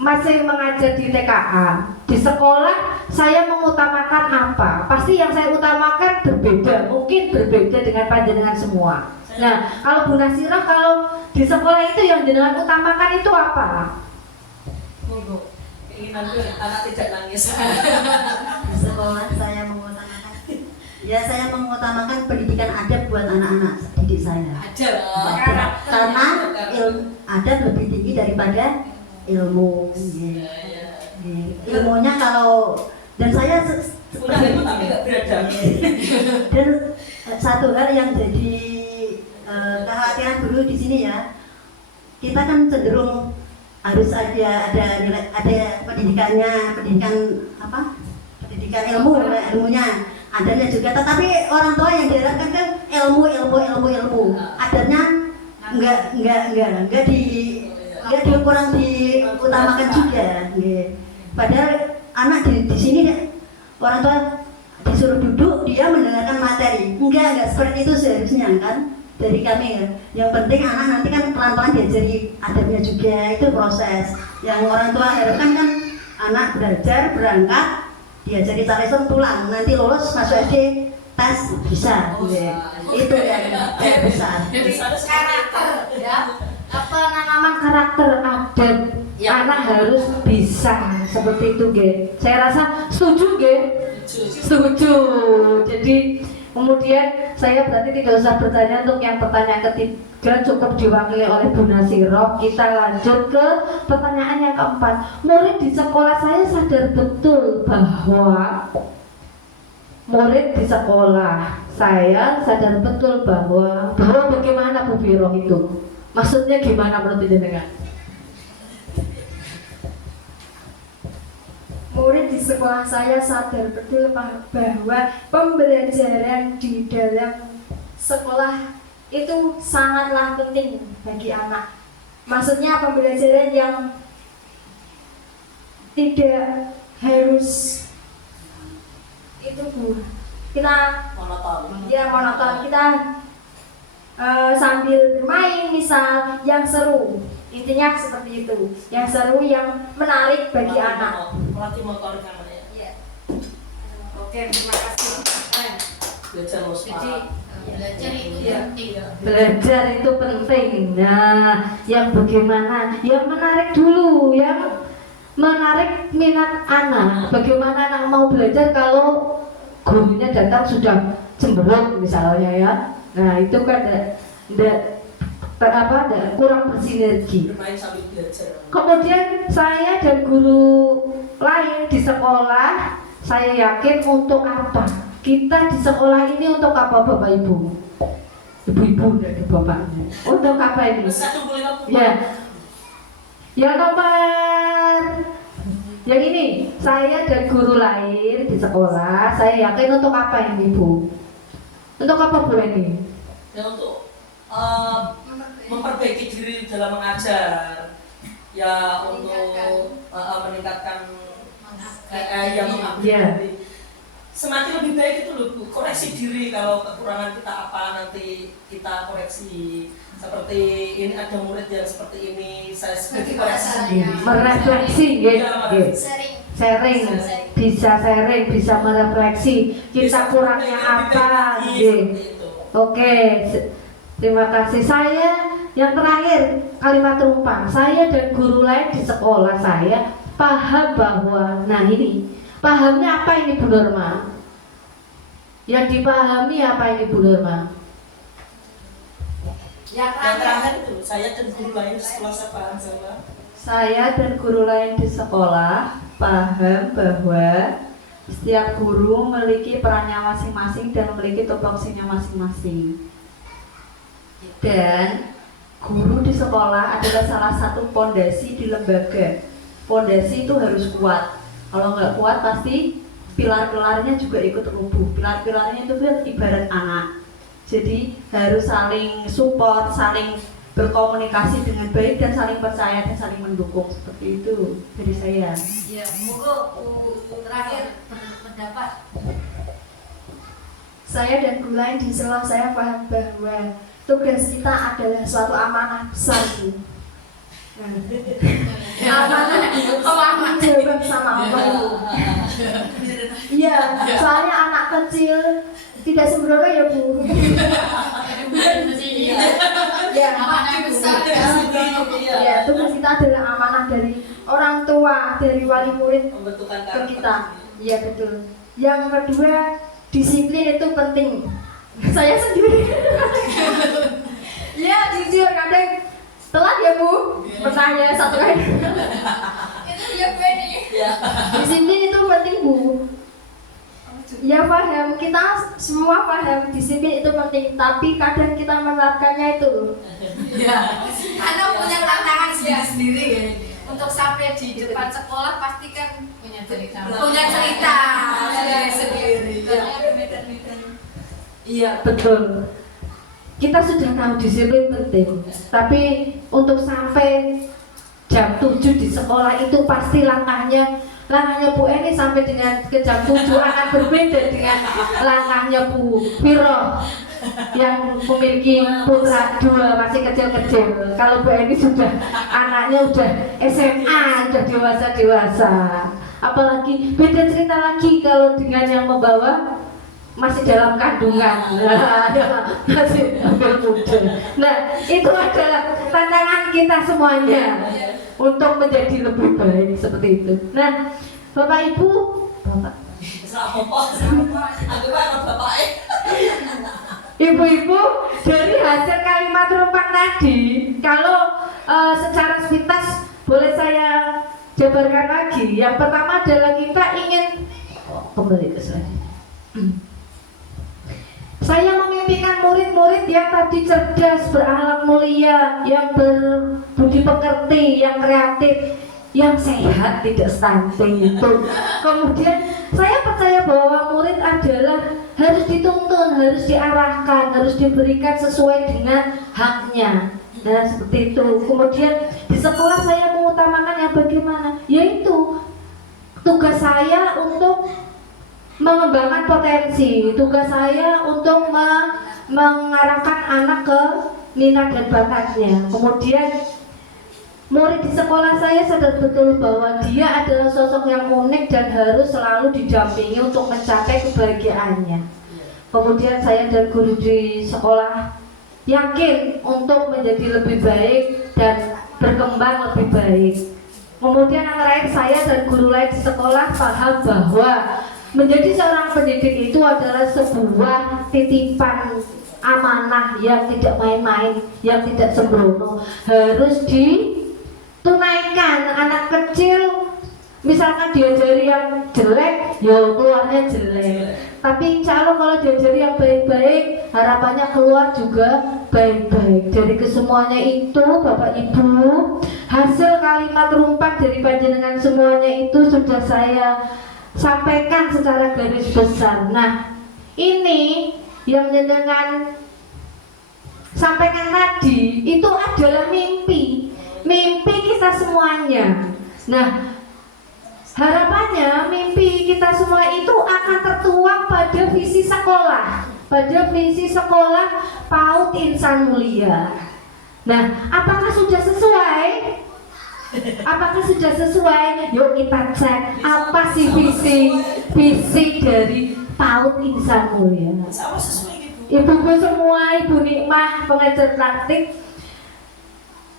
masih mengajar di TKA. Di sekolah saya mengutamakan apa? Pasti yang saya utamakan berbeda, mungkin berbeda dengan panjenengan semua. Nah, kalau Bu Nasirah, kalau di sekolah itu yang jenengan utamakan itu apa? Monggo. Keinginan anak tidak nangis. Di sekolah saya mengutamakan pendidikan adab buat anak-anak didik saya. Karena adab lebih tinggi daripada ilmu. Ilmunya kalau dan saya Udah ilmu tapi nggak beradab. dan satu hal yang jadi kekhawatiran guru di sini ya, kita kan cenderung harus ada nilai, ada pendidikan ilmunya adanya juga, tetapi orang tua yang diharapkan kan ilmu adanya nggak kurang diutamakan juga. Padahal anak di sini orang tua disuruh duduk dia mendengarkan materi, enggak seperti itu seharusnya kan dari kami ya. Yang penting anak nanti kan pelan-pelan diajari adabnya juga, itu proses yang orang tua harapkan kan anak belajar berangkat diajari taleson pulang, nanti lulus masuk SD tes bisa. Itu yang besar. Karakter ya. Penanaman karakter adab anak harus bisa seperti itu, Ge. Saya rasa setuju, Ge. Setuju. Jadi kemudian saya berarti tidak usah bertanya untuk yang pertanyaan ketiga, cukup diwakili oleh Bu Nasirah. Kita lanjut ke pertanyaan yang keempat. Murid di sekolah saya sadar betul bahwa bagaimana Bu Viro itu? Maksudnya gimana menurut jenengan? Murid di sekolah saya sadar betul bahwa pembelajaran di dalam sekolah itu sangatlah penting bagi anak. Maksudnya pembelajaran yang tidak harus itu Bu, kita monoton, kita sambil bermain misal yang seru Intinya seperti itu, yang seru, yang menarik bagi anak. Melatih motor namanya. Iya. Oke, terima kasih. Belajar Jadi belajar itu Iya. penting. Belajar itu penting. Nah, yang bagaimana? Yang menarik dulu, yang menarik minat anak. Bagaimana anak mau belajar kalau gurunya datang sudah cemberut misalnya ya. Nah, itu kan kurang bersinergi. Bermain sambil belajar. Kemudian saya dan guru lain di sekolah, saya yakin untuk apa? Kita di sekolah ini untuk apa Bapak Ibu? Ibu-ibu dan bapaknya. Untuk apa ini? Ya. Yang nomor yang ini, saya dan guru lain di sekolah, saya yakin untuk apa ini Bu? Untuk apa Bu ini? Ya untuk memperbaiki diri dalam mengajar, ya untuk meningkatkan yang mengabdi diri. Semakin lebih baik itu loh Bu, koreksi diri kalau kekurangan kita apa nanti kita koreksi. Seperti ini ada murid yang seperti ini, saya sebagai koreksi sendiri. Merefleksi, sharing, bisa merefleksi kita kurangnya apa, Oke, terima kasih. Saya yang terakhir kalimat rumpang, saya dan guru lain di sekolah saya paham bahwa, nah ini pahamnya apa ini Bu Norma? Yang dipahami apa ini Bu Norma? Yang terakhir itu saya dan guru lain di sekolah saya paham sama. Saya dan guru lain di sekolah paham bahwa setiap guru memiliki perannya masing-masing dan memiliki tupoksinya masing-masing. Dan guru di sekolah adalah salah satu pondasi di lembaga. Pondasi itu harus kuat. Kalau nggak kuat pasti pilar-pilarnya juga ikut rubuh. Pilar-pilarnya itu kan ibarat anak. Jadi harus saling support, saling berkomunikasi dengan baik dan saling percaya dan saling mendukung. Seperti itu dari saya. Ya, monggo terakhir pendapat. Saya dan guru lain di sekolah saya paham bahwa tugas kita adalah suatu amanah besar Bu. Amanah jawab sama Allah itu. Iya, soalnya anak kecil tidak sembrono ya Bu. Ya, Amanah besar ya, tugas kita adalah amanah dari orang tua, dari wali murid ke kita. Iya betul. Yang kedua, disiplin itu penting. Saya sendiri. Ya jujur kadang telat ya Bu. Bertanya satu kali. itu dia gue nih. Disiplin itu penting Bu. Ya paham, kita semua paham disiplin itu penting, tapi kadang kita menerapkannya itu. Ya, karena punya tantangan sendiri ya. Untuk sampai di depan sekolah pasti kan punya cerita sendiri. Iya betul. Kita sudah tahu disiplin penting, tapi untuk sampai jam 7 di sekolah itu pasti langkahnya Bu Eni sampai dengan ke jam 7 akan berbeda dengan langkahnya Bu Viro yang memiliki putra 2 masih kecil-kecil. Kalau Bu Eni sudah anaknya udah SMA, udah dewasa. Apalagi beda cerita lagi kalau dengan yang membawa masih dalam kandungan, masih ambil muda. Nah, itu adalah tantangan kita semuanya untuk menjadi lebih baik seperti itu. Nah, Bapak Ibu, Ibu-ibu, dari hasil kalimat rumpang tadi, kalau secara sepintas boleh saya jabarkan lagi. Yang pertama adalah kita ingin kembali ke saya. Saya memimpikan murid-murid yang tadi cerdas, berakhlak mulia, yang berbudi pekerti, yang kreatif, yang sehat, tidak stunting itu. Kemudian saya percaya bahwa murid adalah harus dituntun, harus diarahkan, harus diberikan sesuai dengan haknya. Nah seperti itu. Kemudian di sekolah saya mengutamakan yang bagaimana? Yaitu tugas saya untuk mengembangkan potensi, tugas saya untuk mengarahkan anak ke minat dan bakatnya. Kemudian murid di sekolah saya sadar betul bahwa dia adalah sosok yang unik dan harus selalu didampingi untuk mencapai kebahagiaannya. Kemudian saya dan guru di sekolah yakin untuk menjadi lebih baik dan berkembang lebih baik. Kemudian yang terakhir, saya dan guru lain di sekolah paham bahwa menjadi seorang pendidik itu adalah sebuah titipan amanah yang tidak main-main, yang tidak sembrono, harus ditunaikan. Anak kecil misalkan diajari yang jelek, ya keluarnya jelek. Tapi insya Allah kalau diajari yang baik-baik, harapannya keluar juga baik-baik. Jadi kesemuanya itu Bapak Ibu, hasil kalimat rumpak dari panjenengan semuanya itu sudah saya sampaikan secara garis besar. Nah, ini yang jenengan sampaikan tadi itu adalah mimpi kita semuanya. Nah, harapannya mimpi kita semua itu akan tertuang pada visi sekolah, PAUD Insan Mulia. Nah, apakah sudah sesuai? Yuk kita cek apa sih visi dari PAUD Insan Mulia. Ibu-ibu semua, Ibu Nikmah, pengajar praktik,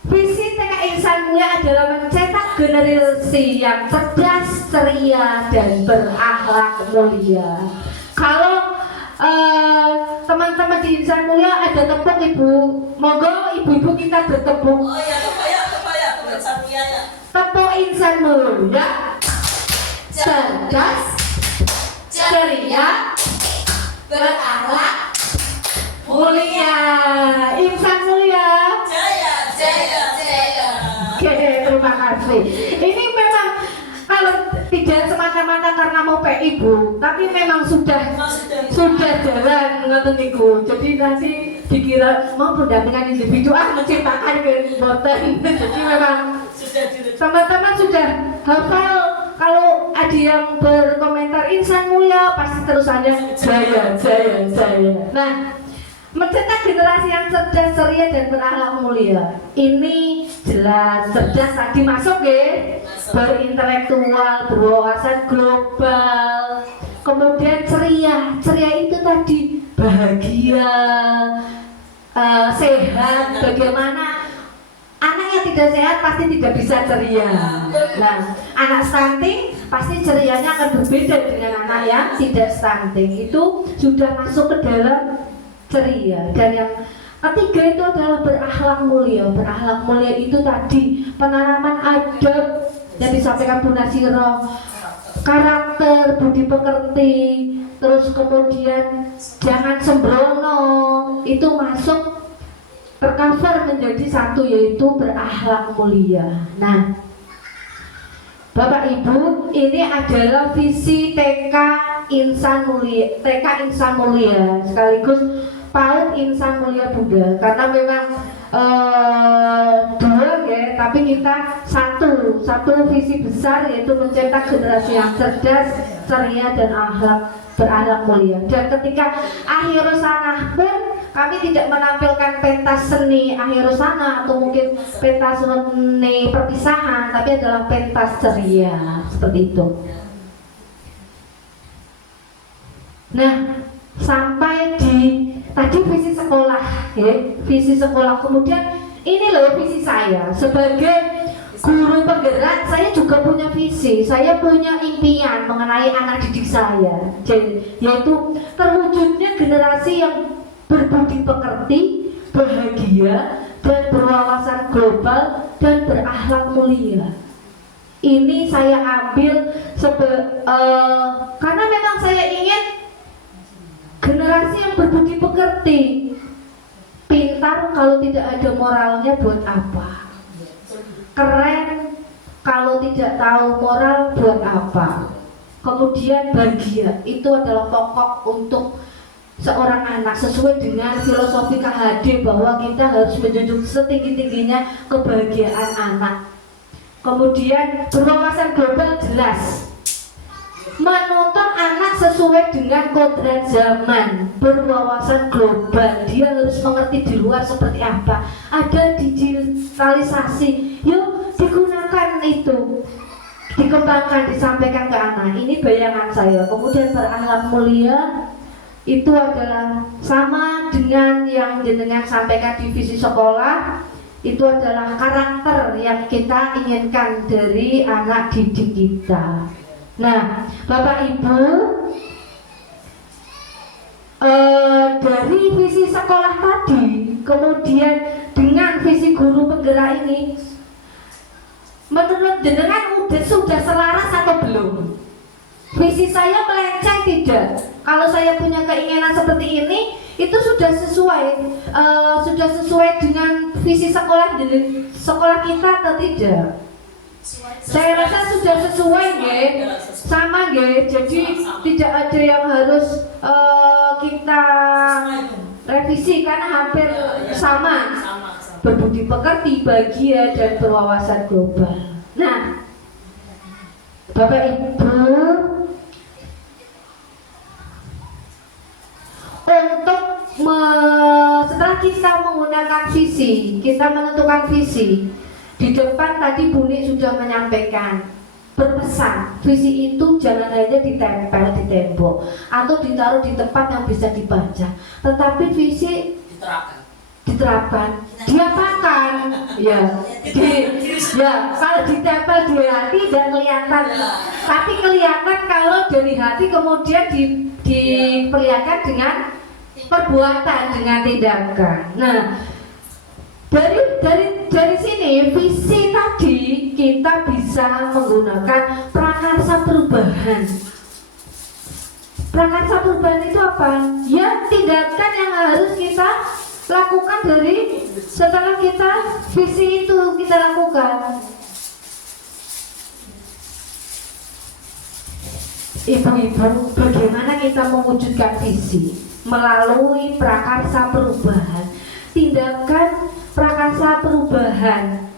visi TK Insan Mulia adalah mencetak generasi yang cerdas, ceria, dan berakhlak mulia. Kalau teman-teman di Insan Mulia ada tepuk Ibu, monggo ibu-ibu kita bertepuk. Oh ya, kebaya Insan Mulia ya. Tepuk Insan Mulia, cerdas, ceria, berakhlak mulia. Insan Mulia. Jaya. Oke, terima kasih. Ini memang kalau tidak semata-mata karena mau PI Bu, tapi memang sudah jalan ngoten niku. Jadi nanti dikira mau pendampingan individual menciptakan boten. Jadi memang teman-teman sudah hafal. Kalau ada yang berkomentar Insan Mulia pasti terusannya jaya. Nah, mencetak generasi yang cerdas, ceria, dan berakhlak mulia. Ini jelas cerdas tadi masuk ya, berintelektual, berwawasan global. Kemudian ceria itu tadi bahagia, sehat. Bagaimana anak yang tidak sehat pasti tidak bisa ceria. Nah, anak stunting pasti cerianya akan berbeda dengan anak yang tidak stunting. Itu sudah masuk ke dalam ceria. Dan yang ketiga itu adalah berakhlak mulia. Berakhlak mulia itu tadi penanaman adab yang disampaikan Bu Nasiro, karakter, budi pekerti, terus kemudian jangan sembrono, itu masuk tercover menjadi satu, yaitu berakhlak mulia. Nah, Bapak Ibu, ini adalah visi TK Insan Mulia sekaligus PAUD Insan Mulia Bunda. Karena memang dua ya, tapi kita satu visi besar, yaitu mencetak generasi yang cerdas, ceria, dan berakhlak mulia. Dan ketika akhir sana pun kami tidak menampilkan pentas seni akhir sana atau mungkin pentas seni perpisahan, tapi adalah pentas ceria, seperti itu. Nah, sampai di tadi visi sekolah ya, visi sekolah. Kemudian ini loh visi saya sebagai guru penggerak. Saya juga punya visi, saya punya impian mengenai anak didik saya, yaitu terwujudnya generasi yang berbudi pekerti, bahagia, dan berwawasan global, dan berakhlak mulia. Ini saya ambil karena memang saya ingin generasi yang berbudi pekerti. Pintar kalau tidak ada moralnya buat apa? Keren kalau tidak tahu moral buat apa? Kemudian bahagia itu adalah pokok untuk seorang anak, sesuai dengan filosofi KHD bahwa kita harus menjunjung setinggi-tingginya kebahagiaan anak. Kemudian berwawasan global, jelas menuntun anak sesuai dengan kodrat zaman, berwawasan global. Dia harus mengerti di luar seperti apa. ada digitalisasi, yuk digunakan itu, dikembangkan, disampaikan ke anak. Ini bayangan saya. Kemudian berakhlak mulia itu adalah sama dengan yang jenengan sampaikan di visi sekolah. Itu adalah karakter yang kita inginkan dari anak didik kita. Nah, Bapak Ibu, dari visi sekolah tadi, kemudian dengan visi guru penggerak ini, menurut jenengan sudah selaras atau belum? Visi saya melenceng tidak? Kalau saya punya keinginan seperti ini, itu sudah sesuai dengan visi sekolah kita atau tidak? Saya rasa sudah sesuai, nggih. Sama, nggih. Jadi tidak ada yang harus kita revisi karena hampir sama. Berbudi pekerti, bahagia, dan berwawasan global. Nah, Bapak Ibu, untuk setelah kita menggunakan visi, kita menentukan visi. Di depan tadi Bu Nik sudah menyampaikan, berpesan, visi itu jangan hanya ditempel di tembok atau ditaruh di tempat yang bisa dibaca, tetapi visi diterapkan, diapakan, ya, kalau ditempel di hati dan kelihatan, tapi kelihatan kalau dari hati kemudian diperlihatkan dengan perbuatan, dengan tindakan. Nah, dari sini visi tadi kita bisa menggunakan prakarsa perubahan. Prakarsa perubahan itu apa? Ya, tindakan yang harus kita lakukan dari setelah kita visi itu kita lakukan. Ibu-ibu, bagaimana kita mewujudkan visi? Melalui prakarsa perubahan. Tindakan prakarsa perubahan.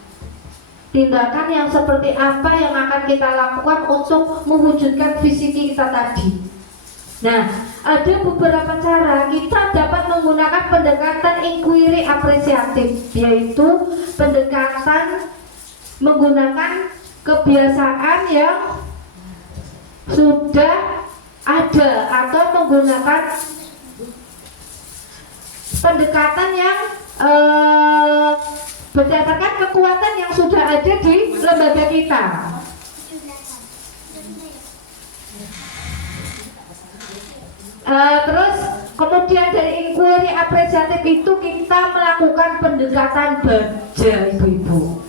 Tindakan yang seperti apa yang akan kita lakukan untuk mewujudkan visi kita tadi. Nah, ada beberapa cara kita dapat menggunakan pendekatan inquiry apresiatif, yaitu pendekatan menggunakan kebiasaan yang sudah ada atau menggunakan pendekatan yang berdasarkan kekuatan yang sudah ada di lembaga kita. Terus kemudian dari inquiry apresiatif itu kita melakukan pendekatan baja, ibu-ibu.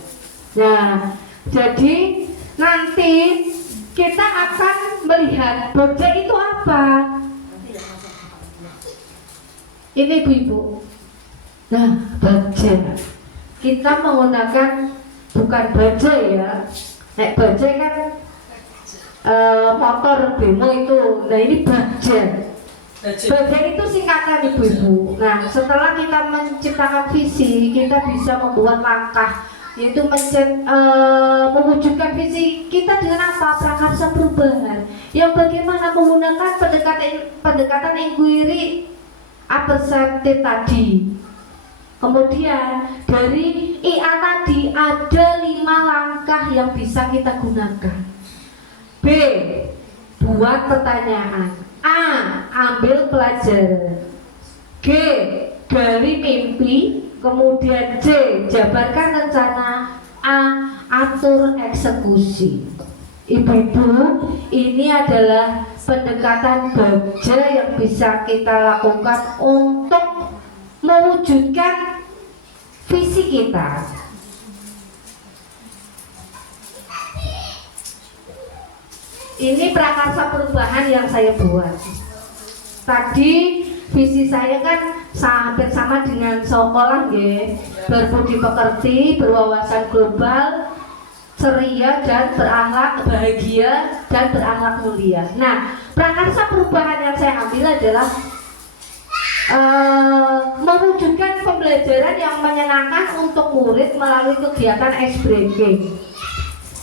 Nah, jadi nanti kita akan melihat baja itu apa. Ini ibu-ibu. Nah, baja. Kita menggunakan bukan baja ya. Nek baja kan motor bemo itu. Nah, ini baja. Baja itu singkatan ibu-ibu. Nah, setelah kita menciptakan visi, kita bisa membuat langkah, yaitu mewujudkan visi kita dengan apa? Prakarsa perubahan. Yang bagaimana menggunakan pendekatan inquiry apresiatif tadi. Kemudian dari IA tadi ada 5 langkah yang bisa kita gunakan. B, buat pertanyaan. A, ambil pelajaran. G, gali mimpi. Kemudian C, jabarkan rencana. A, atur eksekusi. Ibu-ibu, ini adalah pendekatan baja yang bisa kita lakukan untuk mewujudkan visi kita. Ini prakarsa perubahan yang saya buat. Tadi visi saya kan hampir sama dengan sekolah, nggih. Berbudi pekerti, berwawasan global, ceria dan berakhlak, bahagia dan berakhlak mulia. Nah, prakarsa perubahan yang saya ambil adalah mewujudkan pembelajaran yang menyenangkan untuk murid melalui kegiatan ice breaking.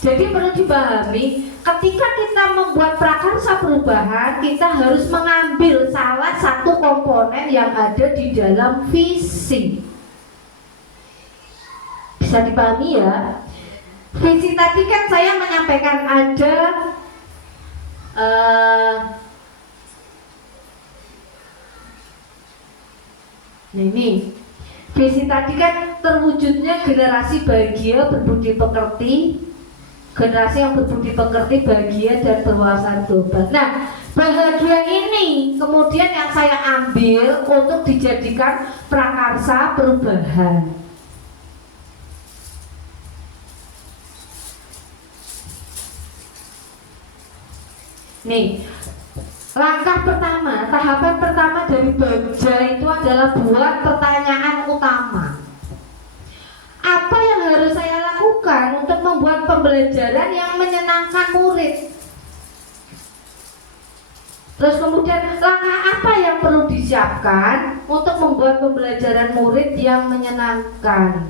Jadi perlu dipahami, ketika kita membuat prakarsa perubahan, kita harus mengambil salah satu komponen yang ada di dalam visi. bisa dipahami ya. Visi tadi kan saya menyampaikan ada ini visi tadi kan terwujudnya generasi bahagia berbudi pekerti, generasi yang berbudi pekerti, bahagia dan berwawasan global. Nah, bahagia ini kemudian yang saya ambil untuk dijadikan prakarsa perubahan. Nih, langkah pertama, tahapan pertama dari Bagja itu adalah buat pertanyaan utama. Apa yang harus saya lakukan untuk membuat pembelajaran yang menyenangkan murid? Terus kemudian langkah apa yang perlu disiapkan untuk membuat pembelajaran murid yang menyenangkan?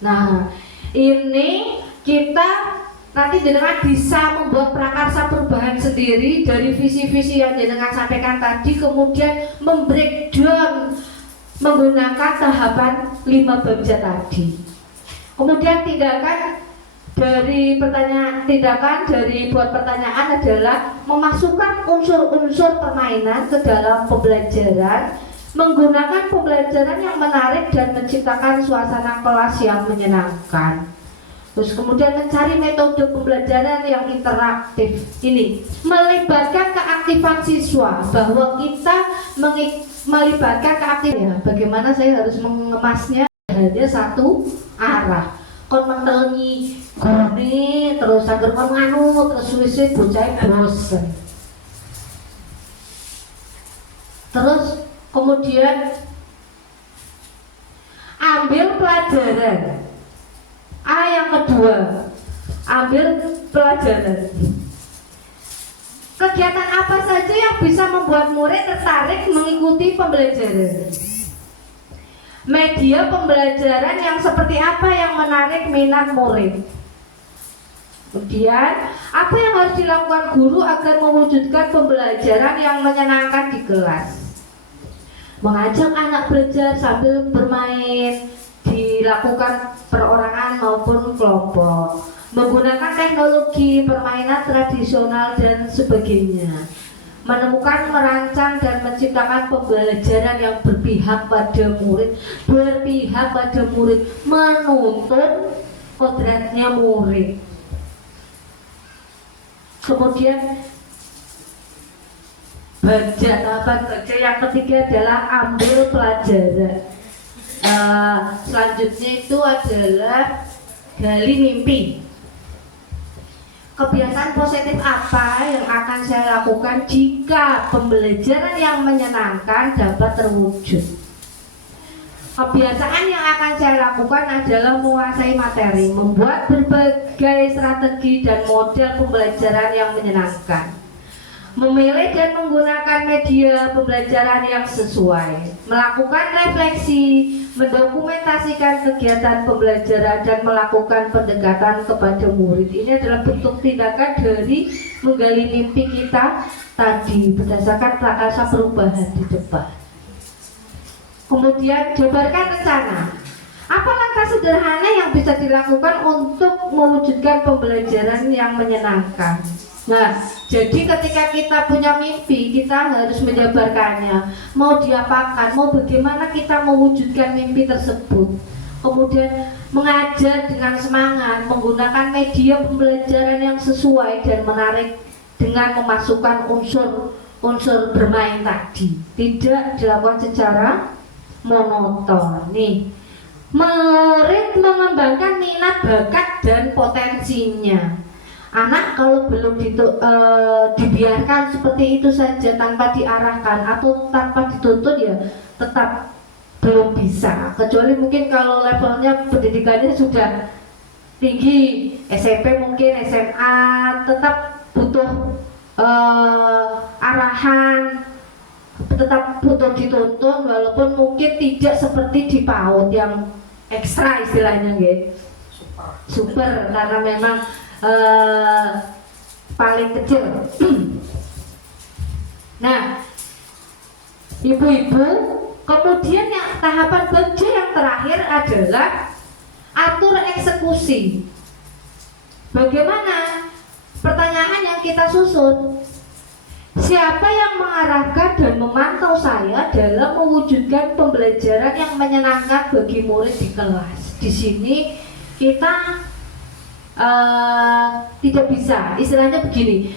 Nah, ini kita nanti jenengan bisa membuat prakarsa perubahan sendiri dari visi-visi yang jenengan sampaikan tadi, kemudian membreakdown menggunakan tahapan 5 Bagja tadi. Kemudian tindakan dari buat pertanyaan adalah memasukkan unsur-unsur permainan ke dalam pembelajaran, menggunakan pembelajaran yang menarik dan menciptakan suasana kelas yang menyenangkan. Terus kemudian mencari metode pembelajaran yang interaktif. Ini melibatkan keaktifan siswa, bahwa kita melibatkan keaktifan. Bagaimana saya harus mengemasnya hanya satu arah. Kon mentelengi gone terus agar kon nganu terus suwe-suwe bocah bosen. Terus kemudian ambil pelajaran. Yang kedua, ambil pelajaran. Kegiatan apa saja yang bisa membuat murid tertarik mengikuti pembelajaran? Media pembelajaran yang seperti apa yang menarik minat murid? Kemudian, apa yang harus dilakukan guru agar mewujudkan pembelajaran yang menyenangkan di kelas? Mengajak anak belajar sambil bermain, dilakukan perorangan maupun kelompok, menggunakan teknologi permainan tradisional dan sebagainya, menemukan, merancang dan menciptakan pembelajaran yang berpihak pada murid, menuntut kodratnya murid. Kemudian tahapan Bagja yang ketiga adalah ambil pelajaran. Selanjutnya itu adalah gali mimpi. Kebiasaan positif apa yang akan saya lakukan jika pembelajaran yang menyenangkan dapat terwujud? Kebiasaan yang akan saya lakukan adalah menguasai materi, membuat berbagai strategi dan model pembelajaran yang menyenangkan, memilih dan menggunakan media pembelajaran yang sesuai, melakukan refleksi, mendokumentasikan kegiatan pembelajaran dan melakukan pendekatan kepada murid. Ini adalah bentuk tindakan dari menggali mimpi kita tadi berdasarkan prakarsa perubahan di depan. Kemudian jabarkan rencana. Apa langkah sederhana yang bisa dilakukan untuk mewujudkan pembelajaran yang menyenangkan? Nah, jadi ketika kita punya mimpi, kita harus menjabarkannya. Mau diapakan, mau bagaimana kita mewujudkan mimpi tersebut. Kemudian mengajar dengan semangat, menggunakan media pembelajaran yang sesuai dan menarik dengan memasukkan unsur bermain tadi. Tidak dilakukan secara monoton. Nih, murid mengembangkan minat, bakat dan potensinya. Anak kalau belum dibiarkan seperti itu saja tanpa diarahkan atau tanpa dituntut, ya tetap belum bisa. Kecuali mungkin kalau levelnya pendidikannya sudah tinggi, SMP mungkin, SMA, tetap butuh arahan, tetap butuh dituntun, walaupun mungkin tidak seperti di PAUD yang ekstra istilahnya, gitu. Super, karena memang paling kecil. Nah, ibu-ibu, kemudian yang tahapan Bagja yang terakhir adalah atur eksekusi. Bagaimana? Pertanyaan yang kita susun, siapa yang mengarahkan dan memantau saya dalam mewujudkan pembelajaran yang menyenangkan bagi murid di kelas? Di sini kita tidak bisa, istilahnya begini.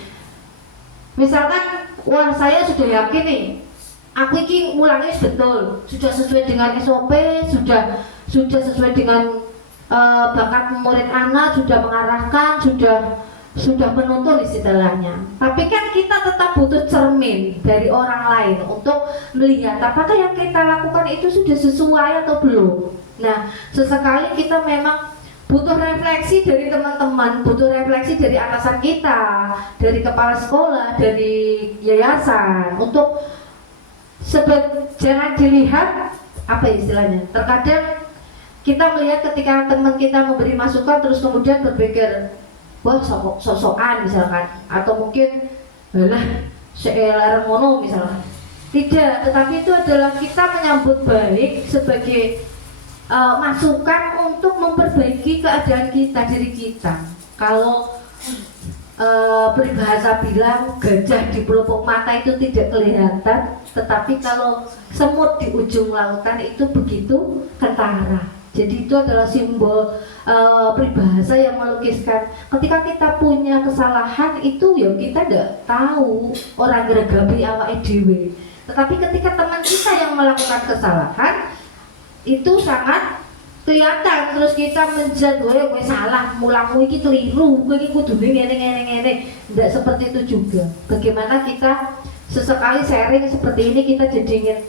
Misalkan, wah saya sudah yakin nih, aku ini mulangnya betul, sudah sesuai dengan SOP, sudah sesuai dengan bakat murid anak, sudah mengarahkan, sudah menuntun istilahnya. Tapi kan kita tetap butuh cermin dari orang lain untuk melihat apakah yang kita lakukan itu sudah sesuai atau belum. Nah, sesekali kita memang butuh refleksi dari teman-teman, butuh refleksi dari atasan kita, dari kepala sekolah, dari yayasan, untuk jangan dilihat apa istilahnya. Terkadang kita melihat ketika teman kita memberi masukan terus kemudian berpikir, wah sok-sokan misalkan, atau mungkin lah seelar ngono misalkan. Tidak, tetapi itu adalah kita menyambut baik sebagai masukan untuk memperbaiki keadaan kita, diri kita. Kalau peribahasa bilang gajah di pelupuk mata itu tidak kelihatan, tetapi kalau semut di ujung lautan itu begitu kentara. Jadi itu adalah simbol peribahasa yang melukiskan ketika kita punya kesalahan itu ya kita tidak tahu orang gregapi awake dhewe. Tetapi ketika teman kita yang melakukan kesalahan itu sangat kelihatan, terus kita menjat, gue salah, mulangmu iki keliru, gue iki kudune ngene. Tidak seperti itu juga. Bagaimana kita sesekali sharing seperti ini, kita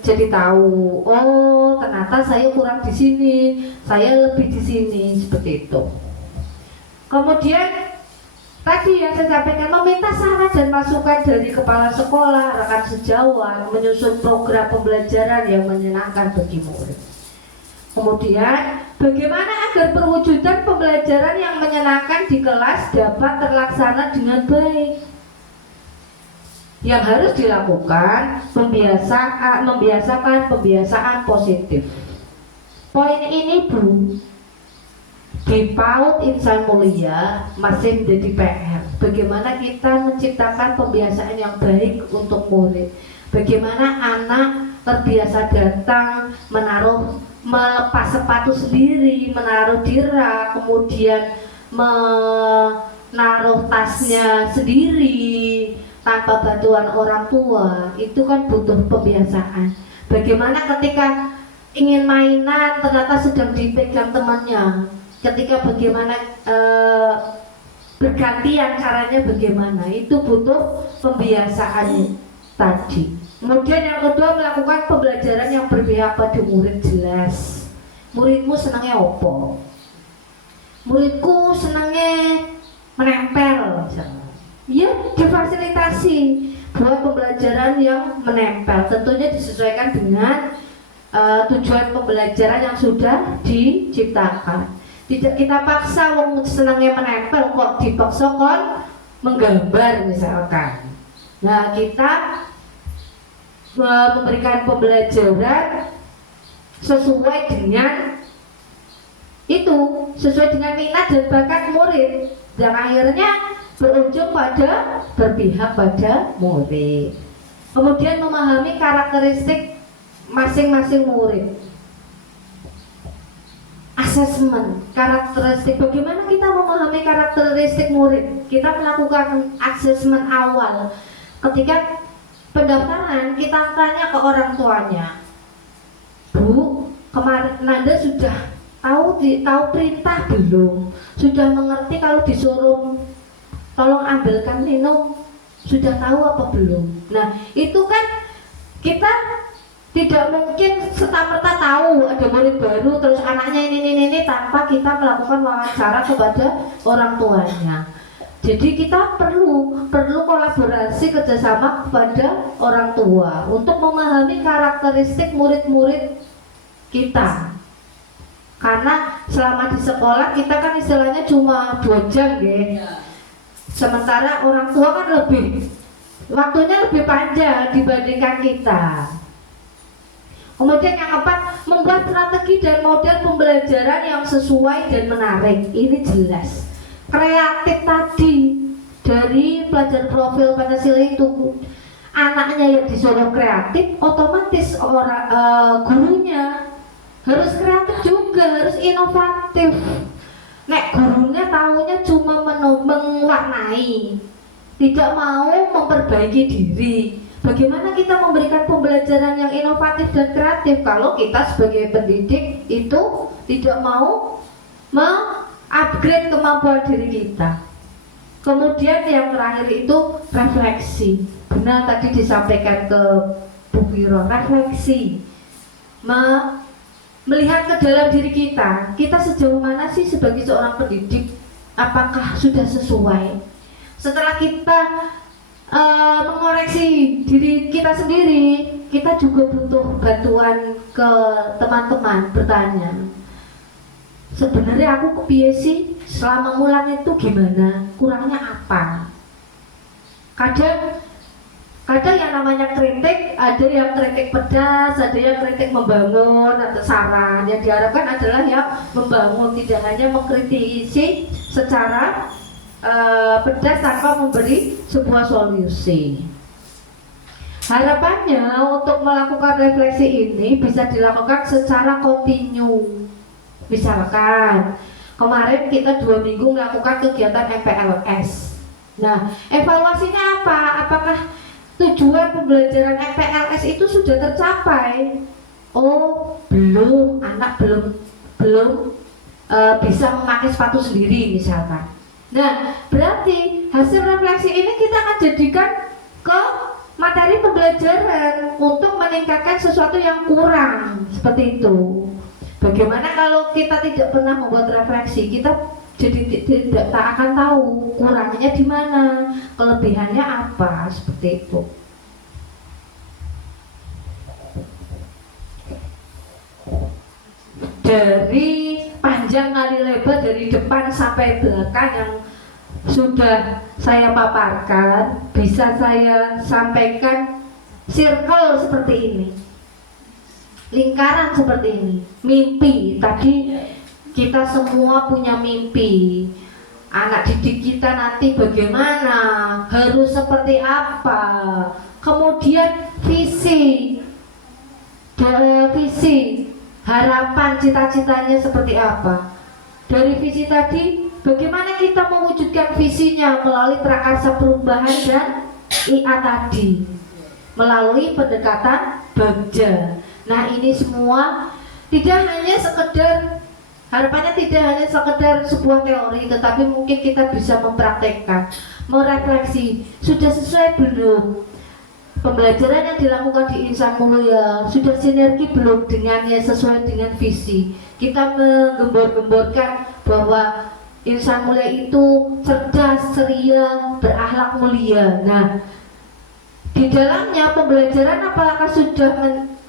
jadi tahu, oh ternyata saya kurang di sini, saya lebih di sini, seperti itu. Kemudian tadi yang saya sampaikan, meminta saran dan masukan dari kepala sekolah, rekan sejawat, menyusun program pembelajaran yang menyenangkan bagi murid. Kemudian, bagaimana agar perwujudan pembelajaran yang menyenangkan di kelas dapat terlaksana dengan baik? Yang harus dilakukan, membiasakan pembiasaan positif. Poin ini Bu, di PAUD Insan Mulia masih menjadi PR. Bagaimana kita menciptakan pembiasaan yang baik untuk murid? Bagaimana anak terbiasa datang, melepas sepatu sendiri, menaruh di rak, kemudian menaruh tasnya sendiri tanpa bantuan orang tua. Itu kan butuh pembiasaan. Bagaimana ketika ingin mainan ternyata sedang dipegang temannya, ketika bagaimana bergantian caranya bagaimana, itu butuh pembiasaan tadi. Kemudian yang kedua, melakukan pembelajaran yang berpihak pada murid. Jelas muridmu senangnya opo, muridku senangnya menempel, ya difasilitasi buat pembelajaran yang menempel, tentunya disesuaikan dengan tujuan pembelajaran yang sudah diciptakan. Tidak kita paksa, wong senangnya menempel kok dipaksa kon menggambar misalkan. Nah, kita memberikan pembelajaran sesuai dengan itu, sesuai dengan minat dan bakat murid, dan akhirnya berujung pada berpihak pada murid. Kemudian memahami karakteristik masing-masing murid. Asesmen karakteristik, bagaimana kita memahami karakteristik murid? Kita melakukan asesmen awal ketika pendaftaran. Kita tanya ke orang tuanya, Bu, kemarin Nanda sudah tahu perintah belum? Sudah mengerti kalau disuruh tolong ambilkan minum, sudah tahu apa belum? Nah, itu kan kita tidak mungkin serta-merta tahu ada murid baru terus anaknya ini tanpa kita melakukan wawancara kepada orang tuanya. Jadi kita perlu kolaborasi kerjasama kepada orang tua untuk memahami karakteristik murid-murid kita. Karena selama di sekolah kita kan istilahnya cuma 2 jam ya. Sementara orang tua kan waktunya lebih panjang dibandingkan kita. Kemudian yang keempat, membuat strategi dan model pembelajaran yang sesuai dan menarik. Ini jelas. Kreatif tadi dari pelajar profil Pancasila itu, anaknya yang disuruh kreatif, otomatis gurunya harus kreatif juga, harus inovatif. Nek gurunya tahunya cuma mewarnai, tidak mau memperbaiki diri. Bagaimana kita memberikan pembelajaran yang inovatif dan kreatif kalau kita sebagai pendidik itu tidak mau upgrade kemampuan diri kita. Kemudian yang terakhir itu refleksi. Benar tadi disampaikan ke Bu Viro, refleksi. Melihat ke dalam diri kita sejauh mana sih sebagai seorang pendidik, apakah sudah sesuai? Setelah kita mengoreksi diri kita sendiri, kita juga butuh bantuan ke teman-teman, bertanya, sebenarnya aku kepiye sih selama mulang itu gimana, kurangnya apa? Kadang yang namanya kritik, ada yang kritik pedas, ada yang kritik membangun atau saran. Yang diharapkan adalah yang membangun, tidak hanya mengkritisi secara pedas tanpa memberi sebuah solusi. Harapannya untuk melakukan refleksi ini bisa dilakukan secara kontinu. Misalkan kemarin kita 2 minggu melakukan kegiatan MPLS. Nah, evaluasinya apa? Apakah tujuan pembelajaran MPLS itu sudah tercapai? Oh, belum. Anak belum bisa memakai sepatu sendiri misalkan. Nah, berarti hasil refleksi ini kita akan jadikan ke materi pembelajaran untuk meningkatkan sesuatu yang kurang, seperti itu. Bagaimana kalau kita tidak pernah membuat refleksi, kita jadi tak akan tahu kurangnya di mana, kelebihannya apa, seperti itu. Dari panjang kali lebar dari depan sampai belakang yang sudah saya paparkan, bisa saya sampaikan circle seperti ini, lingkaran seperti ini, mimpi. Tadi kita semua punya mimpi, anak didik kita nanti bagaimana, harus seperti apa, kemudian visi, harapan, cita-citanya seperti apa. Dari visi tadi, bagaimana kita mewujudkan visinya melalui prakarsa perubahan dan IA tadi, melalui pendekatan Bagja. Nah, ini semua tidak hanya sekedar, harapannya tidak hanya sekedar sebuah teori, tetapi mungkin kita bisa mempraktekkan, merefleksi, sudah sesuai belum pembelajaran yang dilakukan di Insan Mulia, sudah sinergi belum dengannya, sesuai dengan visi. Kita menggembor-gemborkan bahwa Insan Mulia itu cerdas, ceria, berakhlak mulia. Nah, di dalamnya pembelajaran apakah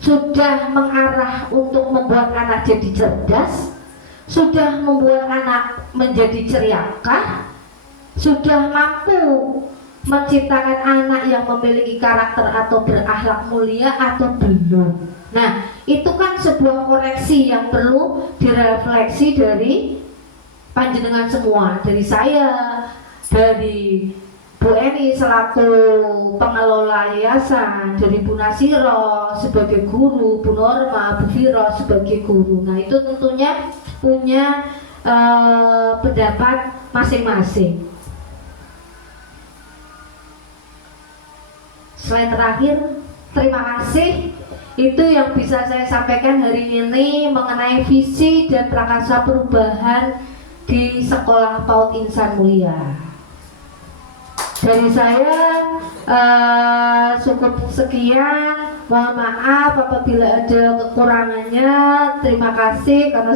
sudah mengarah untuk membuat anak jadi cerdas, sudah membuat anak menjadi ceriakah, sudah mampu menciptakan anak yang memiliki karakter atau berakhlak mulia atau belum. Nah, itu kan sebuah koreksi yang perlu direfleksi dari panjenengan semua, dari saya, dari Bu Eni selaku pengelola yayasan, dari Bu Nasiro sebagai guru, Bu Norma, Bu Viro sebagai guru. Nah, itu tentunya punya pendapat masing-masing. Slide terakhir, terima kasih. Itu yang bisa saya sampaikan hari ini mengenai visi dan prakarsa perubahan di Sekolah PAUD Insan Mulia. Dari saya cukup sekian. Mohon maaf apabila ada kekurangannya. Terima kasih karena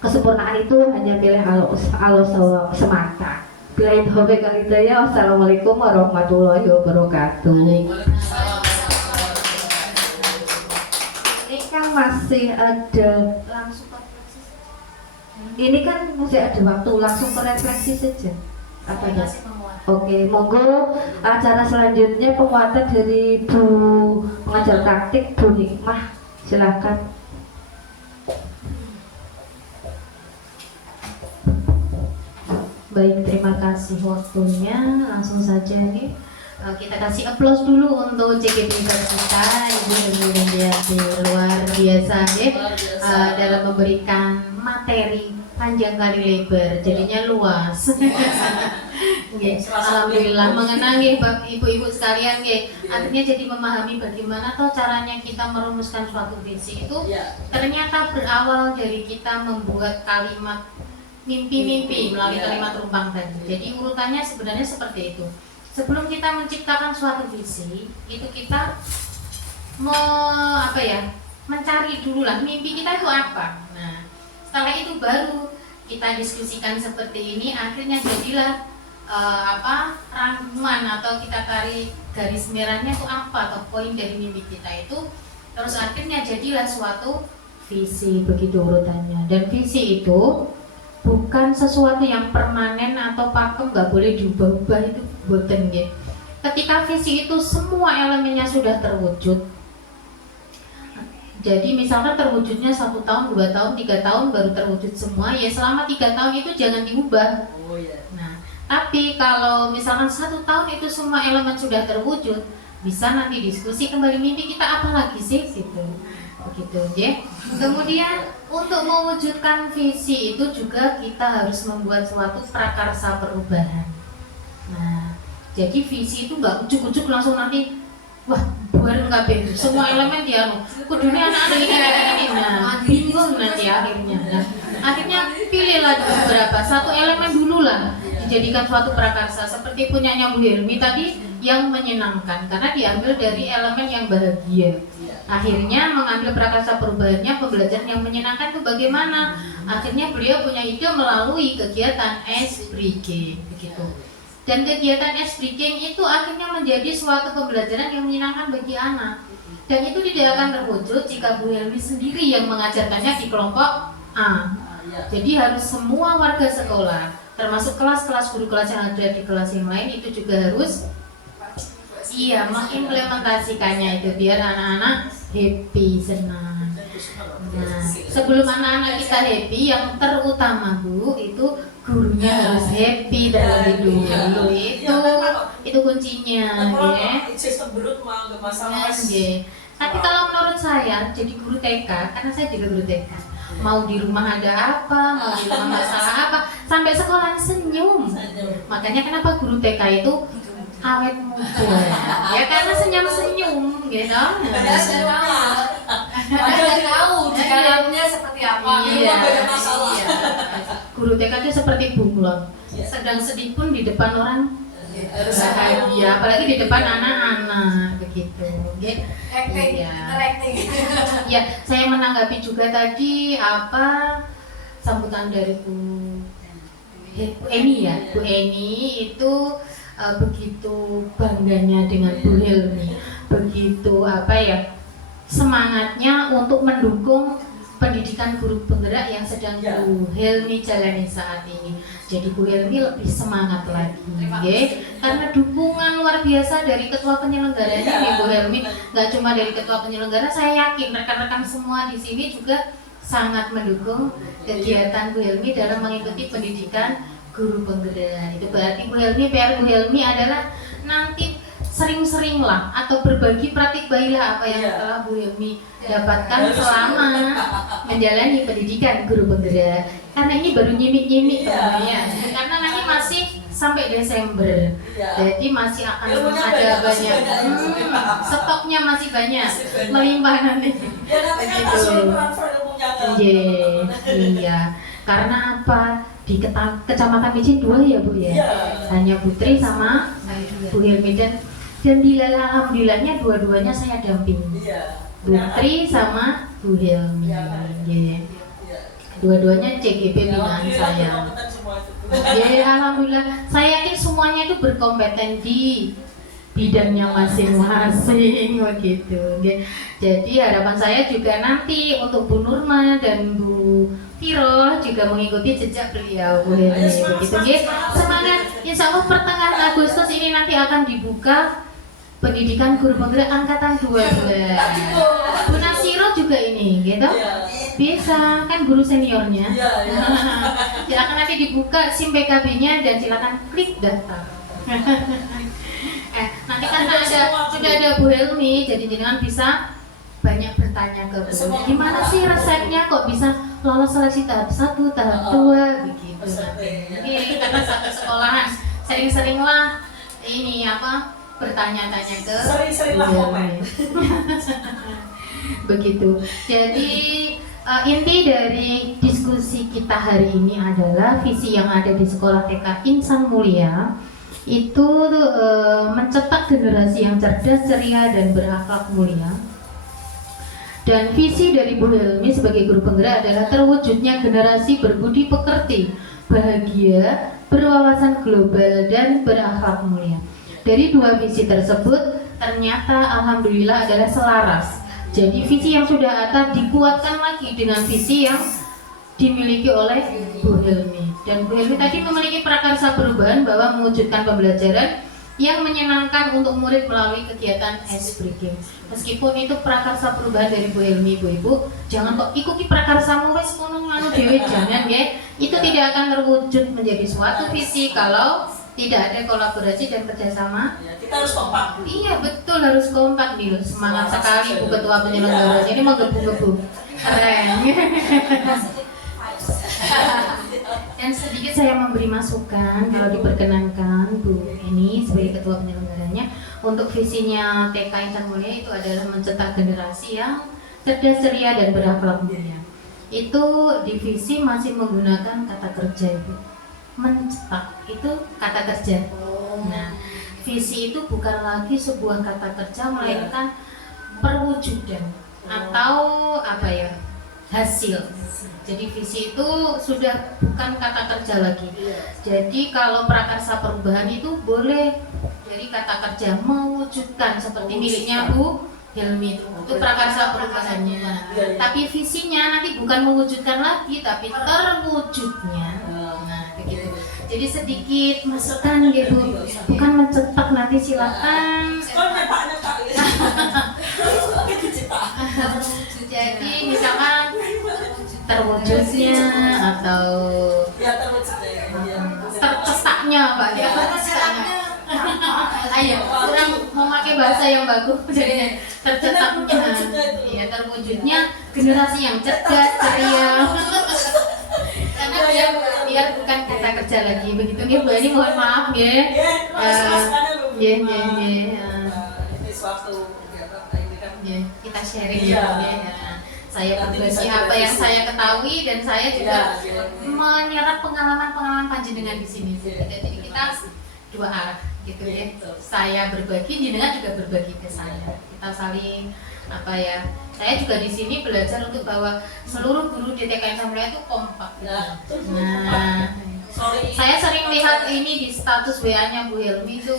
kesempurnaan itu hanya milik Allah semata. Bilain hobi kalidaya. Wassalamualaikum warahmatullahi wabarakatuh. Ini kan masih ada langsung refleksi. Ini kan masih ada waktu langsung refleksi saja. Apa ya? Oke, monggo acara selanjutnya penguatan dari Bu Bu pengajar praktik Bu Hikmah, silakan. Baik, terima kasih waktunya. Langsung saja nih kita kasih applause dulu untuk JKT kita, Ibu Emilia luar biasa ya, dalam memberikan materi panjang kali lebar, jadinya luas. Alhamdulillah mengenai ibu-ibu sekalian, akhirnya jadi memahami bagaimana toh caranya kita merumuskan suatu visi itu ternyata berawal dari kita membuat kalimat mimpi-mimpi melalui kalimat rumpang tadi. Jadi urutannya sebenarnya seperti itu. Sebelum kita menciptakan suatu visi, itu kita mencari dulu lah mimpi kita itu apa. Nah, setelah itu baru kita diskusikan seperti ini, akhirnya jadilah rangkuman atau kita tarik garis merahnya itu apa atau poin dari mimpi kita itu, terus akhirnya jadilah suatu visi, begitu urutannya. Dan visi itu bukan sesuatu yang permanen atau pakem, nggak boleh diubah-ubah, itu boten ya. Ketika visi itu semua elemennya sudah terwujud, jadi misalkan terwujudnya 1 tahun, 2 tahun, 3 tahun baru terwujud semua, ya selama 3 tahun itu jangan diubah. Nah, tapi kalau misalkan 1 tahun itu semua elemen sudah terwujud, bisa nanti diskusi kembali mimpi kita apa lagi sih gitu. Begitu ya. Kemudian untuk mewujudkan visi itu juga kita harus membuat suatu prakarsa perubahan. Nah, jadi visi itu nggak ujuk-ujuk langsung nanti wah bareng kabeh semua elemen dia kudunya anak-anak ini nah bingung nanti akhirnya. Nah, akhirnya pilihlah beberapa satu elemen dulu lah dijadikan suatu prakarsa seperti punyanya Bu Helmi tadi yang menyenangkan karena diambil dari elemen yang bahagia. Akhirnya mengambil prakarsa perubahannya pembelajaran yang menyenangkan itu bagaimana? Akhirnya beliau punya ide melalui kegiatan SBRIG begitu. Dan kegiatan SBRIG itu akhirnya menjadi suatu pembelajaran yang menyenangkan bagi anak. Dan itu tidak akan terwujud jika Bu Helmi sendiri yang mengajarkannya di kelompok A. Jadi harus semua warga sekolah, termasuk kelas-kelas guru kelas yang ada di kelas yang lain itu juga harus mengimplementasikannya itu biar anak-anak happy, senang. Nah, sebelum anak-anak kita happy, yang terutama Bu itu gurunya harus happy terlebih dulu. Itu kuncinya, ya. Sistem berut mah nggak masalah. Tapi kalau menurut saya jadi guru TK, karena saya juga guru TK, mau di rumah ada apa, mau di rumah masalah apa, sampai sekolah senyum. Makanya kenapa guru TK itu awet muda? Ya karena senyum-senyum, gitu. Padahal tahu di dalamnya seperti apa. Iya. Guru TK itu seperti bunglon, sedang sedih pun di depan orang harus bahagia, apalagi di depan anak-anak begitu. Acting. Ya, saya menanggapi juga tadi sambutan dari Bu Eni ya. Bu Eni itu begitu bangganya dengan Bu Helmi, begitu semangatnya untuk mendukung pendidikan guru penggerak yang sedang Bu Helmi jalani saat ini. Jadi Bu Helmi lebih semangat lagi, karena dukungan luar biasa dari ketua penyelenggaranya nih Bu Helmi. Gak cuma dari ketua penyelenggara, saya yakin rekan-rekan semua di sini juga sangat mendukung kegiatan Bu Helmi dalam mengikuti pendidikan guru penggerak. Itu berarti Bu Helmi, PR Bu Helmi adalah nanti sering-seringlah atau berbagi praktik baiklah apa yang telah Bu Helmi dapatkan selama menjalani pendidikan guru penggerak. Karena ini baru nyimik-nyimik teman-teman, karena nanti masih sampai Desember, jadi masih akan ada banyak, stoknya masih banyak, melimpah nanti. Iya. Karena apa? Di Kecamatan Micin 2 ya Bu ya, hanya Putri sama Bu Helmi dan alhamdulillahnya dua-duanya saya dampingi, Putri sama Bu Helmi, dua-duanya CGP binaan saya. Alhamdulillah, saya yakin semuanya itu berkompeten di bidangnya masing-masing begitu. Jadi harapan saya juga nanti untuk Bu Nurma dan Bu Viro juga mengikuti jejak beliau Bu Helmi begitu. Semangat, insya Allah pertengahan Agustus ini nanti akan dibuka pendidikan guru penggerak angkatan 12. Bu Nasiro juga ini, gitu? Iya. Bisa, kan guru seniornya. Iya, iya. Silakan nanti dibuka SIM PKB-nya dan silakan klik daftar. Nanti kan sudah ada Bu Helmi, jadi jenengan bisa banyak bertanya ke Bu Helmi. Gimana sih resepnya kok bisa lolos seleksi tahap 1, tahap 2 begitu. Jadi kita satu sekolahan sering-seringlah ini apa bertanya-tanya ke Sering-seringlah Bu komen. Helmi. Begitu. Jadi inti dari diskusi kita hari ini adalah visi yang ada di sekolah TK Insan Mulia itu mencetak generasi yang cerdas, ceria, dan berakhlak mulia. Dan visi dari Bu Helmi sebagai guru penggerak adalah terwujudnya generasi berbudi pekerti, bahagia, berwawasan global, dan berakhlak mulia. Dari dua visi tersebut ternyata alhamdulillah adalah selaras. Jadi visi yang sudah ada dikuatkan lagi dengan visi yang dimiliki oleh Bu Helmi. Dan Bu Helmi tadi memiliki prakarsa perubahan bahwa mewujudkan pembelajaran yang menyenangkan untuk murid melalui kegiatan ice breaking. Meskipun itu prakarsa perubahan dari Bu Helmi, Ibu-ibu, jangan kok ikuti prakarsamu wes ngono anu dhewe, jangan ya. Itu tidak akan terwujud menjadi suatu visi kalau tidak ada kolaborasi dan kerjasama. Ya, kita harus kompak. Iya betul, harus kompak nih loh. Semangat sekali Bu Ketua penyelenggara. Jadi mau gebu-gebu. Keren. Dan sedikit saya memberi masukan kalau diperkenankan Bu ini sebagai ketua penyelenggaranya untuk visinya TK Insan Mulia itu adalah mencetak generasi yang cerdas, ceria, dan berakhlak mulia. Itu divisi masih menggunakan kata kerja Ibu. Mencetak itu kata kerja. Nah, visi itu bukan lagi sebuah kata kerja melainkan perwujudan atau apa ya? Hasil. Jadi visi itu sudah bukan kata kerja lagi. Jadi kalau prakarsa perubahan itu boleh dari kata kerja mewujudkan seperti miliknya Bu Helmi itu prakarsa perubahannya. Tapi visinya nanti bukan mewujudkan lagi tapi terwujudnya. Nah, begitu. Jadi sedikit masukan gitu. Bukan mencetak nanti silakan. Jadi misalkan terwujudnya atau tercetaknya Pak ya. Ayo, kurang memakai bahasa yang bagus. Jadi tercetaknya, ya terwujudnya generasi yang cerdas, ceria. Karena biar bukan kata kerja lagi. Begitu nih Bu ini mohon maaf ya. Ya, kita sharing ya. Saya berbagi apa yang saya ketahui dan saya juga menyerap pengalaman-pengalaman panjenengan di sini. Jadi kita dua arah gitu ya. Saya berbagi, jenengan juga berbagi ke saya. Kita saling apa ya? Saya juga di sini belajar untuk bahwa seluruh guru di TK Insan Mulia itu kompak. Nah, saya sering lihat ini di status WA-nya Bu Helmi itu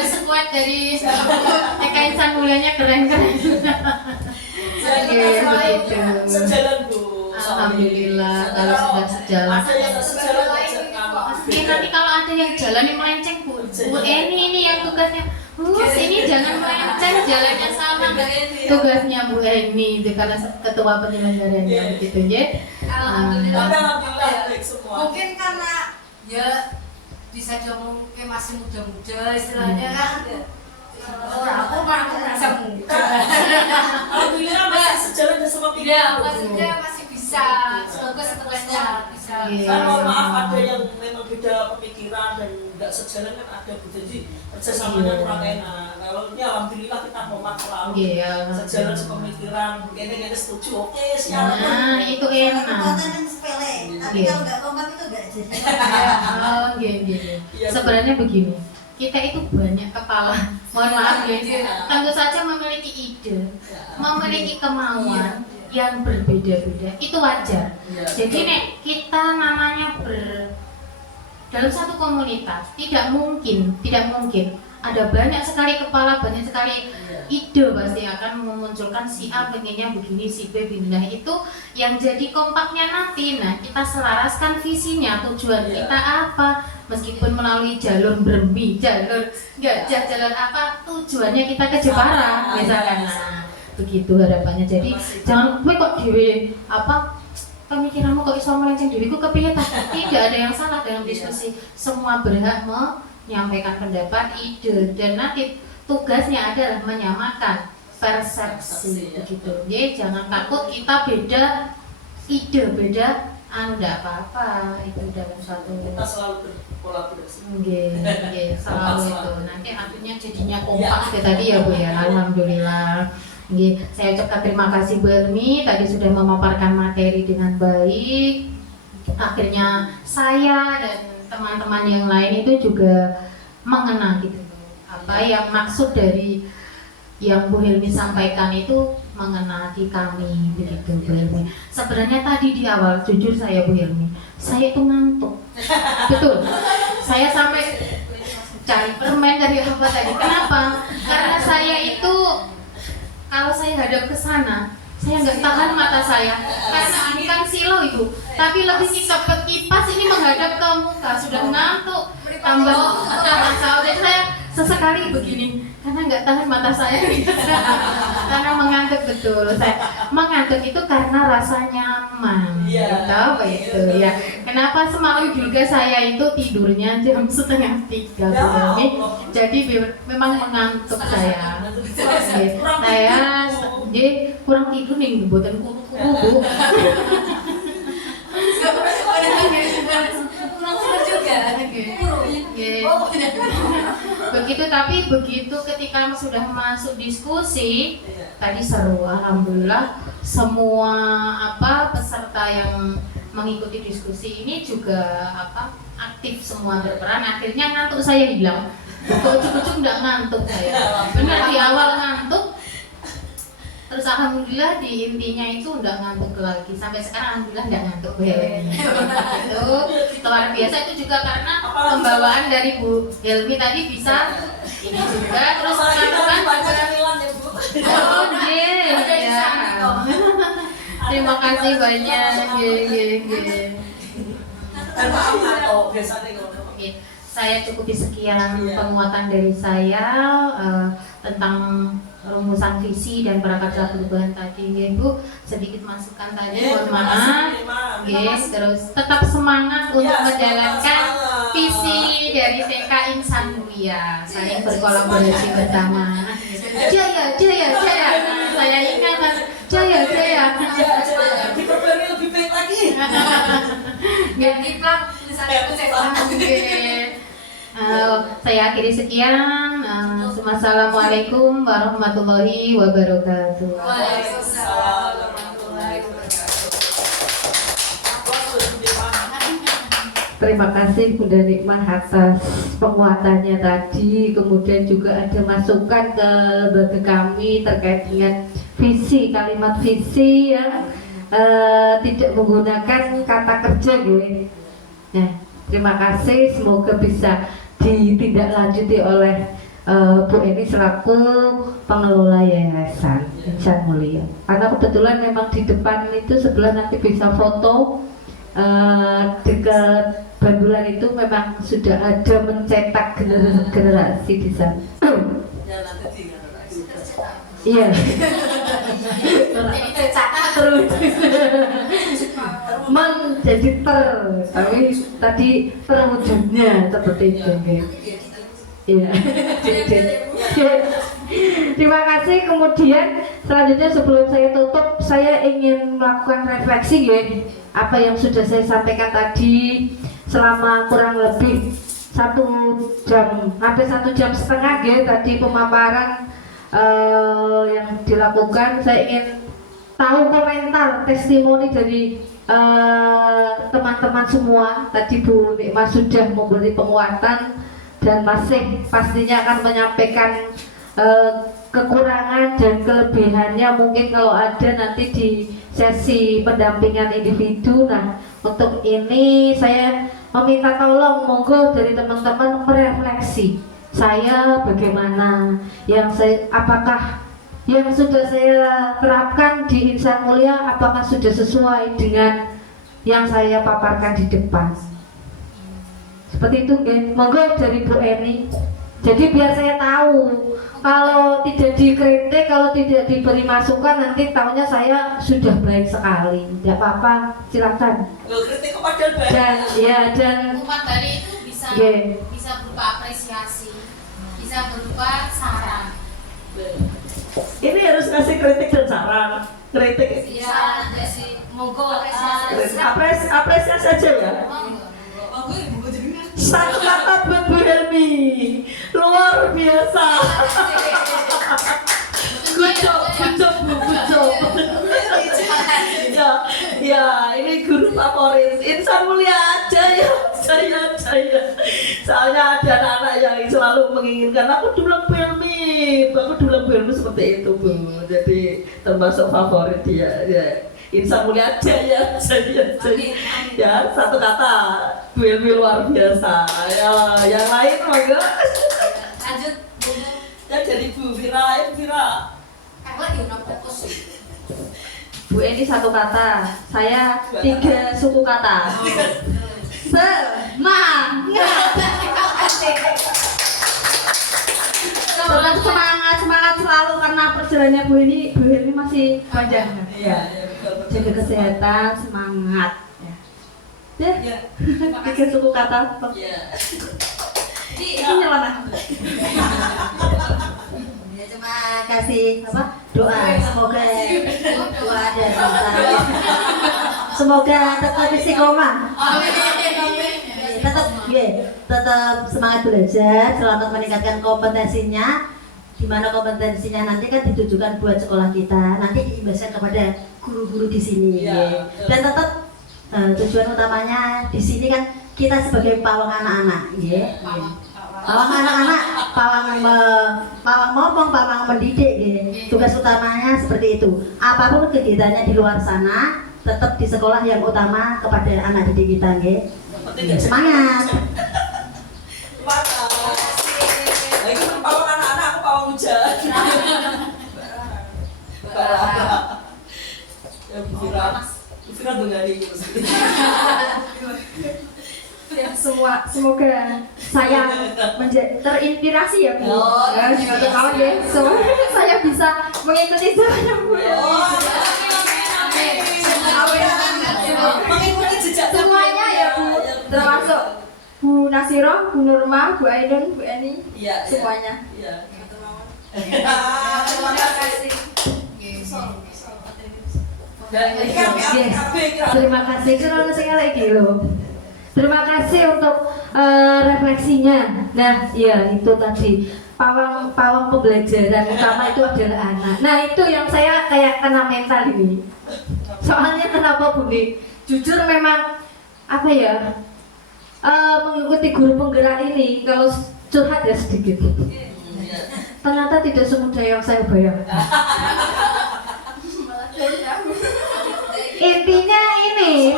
sekuat dari TK Insan Mulianya keren-keren. Sejalan Bu. Alhamdulillah kalau sudah sejalan. Ada yang sejalan Nanti kalau ada yang jalan yang melenceng Bu ini yang tugasnya ini jangan melenceng, jalannya sama tugasnya Bu Eni itu karena ketua penyelenggaranya begitu ya. Alhamdulillah. baik semua. Mungkin karena ya bisa diomong kayak masih muda-muda istilahnya kan. Aku merasa muda. Alhamdulillah masih sejalan sama Ya, pikiran. maksudnya masih bisa. Semoga setelahnya bisa. Kan mohon maaf ada yang memang beda pemikiran dan nggak sejalan kan ada Bu. Jadi kerjasamanya kurang enak. Kalau ini alhamdulillah kita kompak selalu. Sejalan sepemikiran. Kayaknya setuju. Oke siap. Nah itu enak. Kekuatan yang sepele, tapi kalau nggak kompak itu nggak jadi. Oh gitu. Sebenarnya begini. Kita itu banyak kepala, mohon maaf ya, tentu saja memiliki ide, memiliki kemauan yang berbeda-beda, itu wajar. Jadi nek kita namanya dalam satu komunitas, tidak mungkin ada banyak sekali kepala, banyak sekali ide pasti akan memunculkan si A pengennya begini, si B begini. Nah itu yang jadi kompaknya nanti. Nah kita selaraskan visinya, tujuan kita apa, meskipun melalui jalur Bermi, jalur Gajah, jalur apa, tujuannya kita ke Jepara misalkan. Nah, begitu harapannya. Jadi jangan kowe kok dhewe apa pemikiranmu kok iso melenceng dhewe ku kepiye ta? Tidak ada yang salah dalam diskusi. Semua berhak menyampaikan pendapat, ide, dan nanti tugasnya adalah menyamakan persepsi begitu. Jadi jangan takut kita beda ide, beda enggak apa-apa, itu dalam suatu Kita selalu berkolaborasi. Nggih, selalu itu. Nanti akhirnya jadinya kompak kayak tadi ya Bu ya. Alhamdulillah. Nggih, saya ucapkan terima kasih Bu Elmi tadi sudah memaparkan materi dengan baik. Akhirnya saya dan teman-teman yang lain itu juga mengenal gitu apa yang maksud dari yang Bu Helmi sampaikan itu mengena di kami begitu Bu Helmi. Sebenarnya tadi di awal jujur saya Bu Helmi, saya itu ngantuk. Betul. Saya sampai cari permen dari apa tadi. Kenapa? Karena saya itu kalau saya hadap ke sana, saya nggak tahan mata saya karena ini kan silo Ibu. Tapi lebih kita kipas ini menghadap ke muka sudah ngantuk. Tambah jadi saya sesekali begini karena nggak tahan mata saya karena mengantuk betul. Saya mengantuk itu karena rasa nyaman. Tahu itu ya. Kenapa semalam juga saya itu tidurnya jam 2:30 ini. Jadi memang mengantuk saya. Saya jadi kurang tidur nih buatan kuku. Begitu, tapi begitu ketika sudah masuk diskusi tadi seru, alhamdulillah semua peserta yang mengikuti diskusi ini juga aktif semua berperan. Akhirnya ngantuk saya hilang. Cukup nggak ngantuk saya. Benar di awal ngantuk. Terus alhamdulillah di intinya itu udah ngantuk lagi. Sampai sekarang alhamdulillah nggak ngantuk ya. Itu luar biasa. Itu juga karena pembawaan dari Bu Helmi tadi bisa ini juga. Terus teman-teman juga. Oh ya. Terima kasih banyak. Oke, saya cukupi sekian penguatan dari saya tentang rumusan visi dan prakarya perubahan tadi, ya Bu. Sedikit masukan tadi, mohon maaf. Terus tetap semangat untuk menjalankan visi dari TK Insan Mulia, saling berkolaborasi bersama. Jaya. Nah, saya ingat jaya. Diperbarui lebih baik lagi. Ganti plang tulisannya saya akhiri sekian. Assalamualaikum warahmatullahi wabarakatuh. Waalaikumsalam warahmatullahi wabarakatuh. Terima kasih Bunda Nikmah atas penguatannya tadi. Kemudian juga ada masukan ke lembaga kami terkait dengan visi, kalimat visi ya, tidak menggunakan kata kerja gitu. Nah, terima kasih, semoga bisa ditindaklanjuti oleh Bu Eni selaku pengelola Yayasan Insan Mulia. Karena kebetulan memang di depan itu sebelah nanti bisa foto dekat bandulan itu memang sudah ada mencetak generasi di sana. Iya. Terus menjadi tapi tadi terwujudnya seperti itu. Iya. Terima kasih. Kemudian selanjutnya sebelum saya tutup, saya ingin melakukan refleksi ya, apa yang sudah saya sampaikan tadi selama kurang lebih 1 jam, hampir 1,5 jam ya, tadi pemaparan yang dilakukan. Saya ingin tahu komentar, testimoni dari teman-teman semua. Tadi Bu Nikmah sudah memberi penguatan dan masih pastinya akan menyampaikan kekurangan dan kelebihannya mungkin kalau ada nanti di sesi pendampingan individu. Nah, untuk ini saya meminta tolong monggo dari teman-teman merefleksi saya bagaimana, apakah yang sudah saya terapkan di Insan Mulia apakah sudah sesuai dengan yang saya paparkan di depan. Seperti itu nggih. Monggo dari Bu Eni. Jadi biar saya tahu, kalau tidak dikritik, kalau tidak diberi masukan, nanti tahunya saya sudah baik sekali. Tidak apa-apa, silakan. Nggak kritik kepada baik. Dan ya dan Hukuman dari itu bisa Nggih. bisa berupa apresiasi, bisa berupa saran. Ini harus ngasih kritik dan saran. Kritik, Bisa sih, monggo apresiasi saja ya. Satu kata buat Bu Helmi, luar biasa. Good job, Bu, good job. Ya, ini guru favorit. Insan mulia aja ya, saya. Soalnya ada anak-anak yang selalu menginginkan aku dibilang Bu Helmi seperti itu, Bu. Jadi termasuk favorit dia. Ya. Insan mulia aja ya, ya satu kata Bu Helmi luar biasa. Ya, yang lain monggo. lanjut. Ya jadi Bu Vira. Kalau di fokus. Bu Eni satu kata, saya 3 suku kata. Semangat. Tetap semangat selalu karena perjalanannya Bu Eni masih panjang. Iya. Jaga kesehatan, semangat. Ya. Ya. 3 suku kata. Ya. Ini nyelana. Ya, terima kasih doa semoga doa dari saya semoga tetap istiqomah, tetap semangat belajar, selamat meningkatkan kompetensinya, di mana kompetensinya nanti kan ditujukan buat sekolah kita, nanti diimbaskan kepada guru-guru di sini. Ya, Dan tetap tujuan utamanya di sini kan kita sebagai pawang anak-anak, pawang anak-anak, pawang ngomong, pawang mendidik, tugas utamanya seperti itu. Apapun kegiatannya di luar sana, tetap di sekolah yang utama kepada anak didik kita, semangat. Lagi pawang anak-anak, aku pawang hujan. Ya Bu Vira dengani Ya, semoga saya terinspirasi ya Bu. Ya, gimana kawan ya? Semoga saya bisa mengikuti jalannya Bu. mengikuti jejak Semuanya ya Bu, termasuk Bu Nasiro, Bu Nurma, Bu Aiden, Bu Eni, semuanya. Iya. Terima kasih. Terima kasih karena saya lagi loh. Terima kasih untuk refleksinya. Nah, ya itu tadi pawang pembelajaran utama itu adalah anak. Nah itu yang saya kayak kena mental ini. Soalnya kenapa Budi? Jujur memang apa ya? Mengikuti guru penggerak ini kalau curhat ya sedikit. Ternyata tidak semudah yang saya bayangkan. Intinya ini,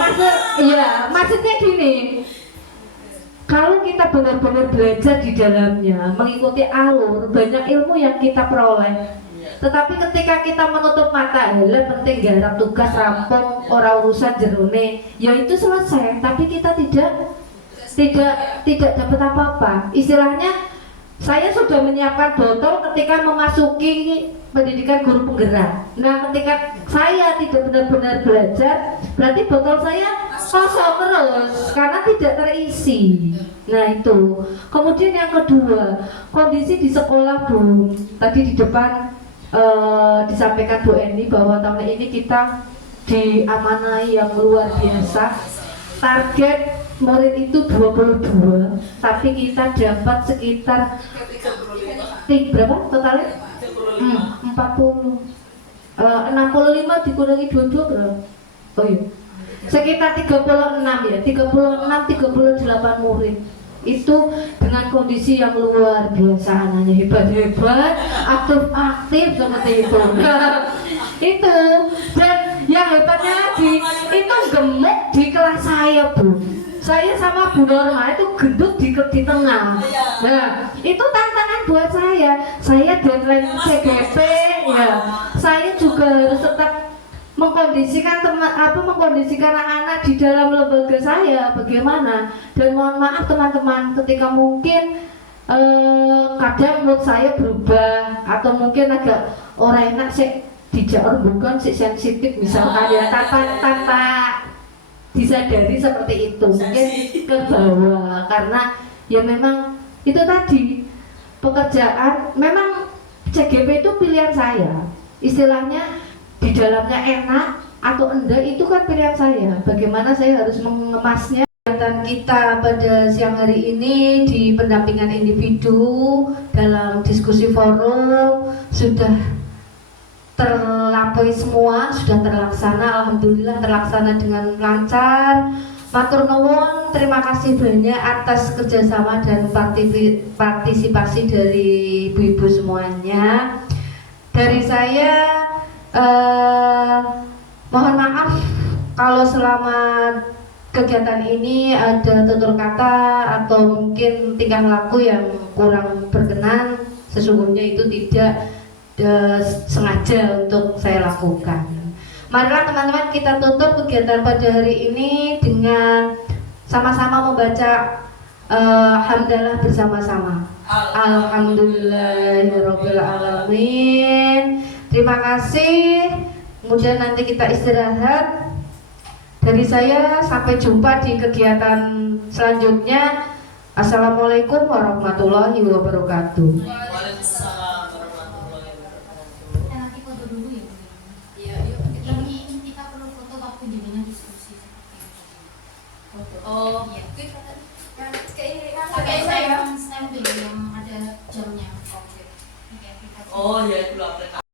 maksudnya gini. Kalau kita benar-benar belajar di dalamnya, mengikuti alur, banyak ilmu yang kita peroleh. Tetapi ketika kita menutup mata, penting garap tugas rampung, ora urusan jerone, ya itu selesai. Tapi kita tidak dapat apa-apa. Istilahnya, saya sudah menyiapkan botol ketika memasuki pendidikan guru penggerak. Nah, ketika saya tidak benar-benar belajar, berarti botol saya kosong terus karena tidak terisi. Nah itu. Kemudian yang kedua, kondisi di sekolah Bu. Tadi di depan disampaikan Bu Eni bahwa tahun ini kita diamanai yang luar biasa. Target murid itu 22, tapi kita dapat sekitar berapa totalnya? 40. 65 dikurangi 22 berapa? Oh iya. Sekitar 36 ya, 38 murid. Itu dengan kondisi yang luar biasa, anaknya hebat-hebat, aktif-aktif seperti itu. Itu, dan yang hebatnya lagi, itu gemuk di kelas saya Bu. Saya sama Bu Norma itu gendut di tengah. Nah, itu tantangan buat saya. Saya deadline CGP, ya. Saya juga harus tetap mengkondisikan mengkondisikan anak-anak di dalam lembaga saya bagaimana. Dan mohon maaf teman-teman, ketika mungkin kadang mood saya berubah atau mungkin agak orang enak sih dijak bukan sih sensitif misalkan ya tanpa disadari seperti itu mungkin ke bawah karena ya memang itu tadi pekerjaan memang CGP itu pilihan saya, istilahnya di dalamnya enak atau enggak itu kan pilihan saya, bagaimana saya harus mengemasnya. Kegiatan kita pada siang hari ini di pendampingan individu dalam diskusi forum sudah terlampaui semua, sudah terlaksana, alhamdulillah terlaksana dengan lancar. Matur nuwun, terima kasih banyak atas kerjasama dan partisipasi dari ibu-ibu semuanya. Dari saya mohon maaf kalau selama kegiatan ini ada tutur kata atau mungkin tingkah laku yang kurang berkenan, sesungguhnya itu tidak sengaja untuk saya lakukan. Marilah teman-teman kita tutup kegiatan pada hari ini dengan sama-sama membaca hamdalah bersama-sama. Alhamdulillahirabbil alamin. Terima kasih. Kemudian nanti kita istirahat. Dari saya sampai jumpa di kegiatan selanjutnya. Assalamualaikum warahmatullahi wabarakatuh. Waalaikumsalam warahmatullahi wabarakatuh. Kita nanti foto dulu ya Bu. Iya, yuk kita Ini kita perlu foto waktu dengan diskusi. Oh, Iya. Pakai saya. Stem dulu yang ada jamnya. Oke. Oke, kita Oh ya itu update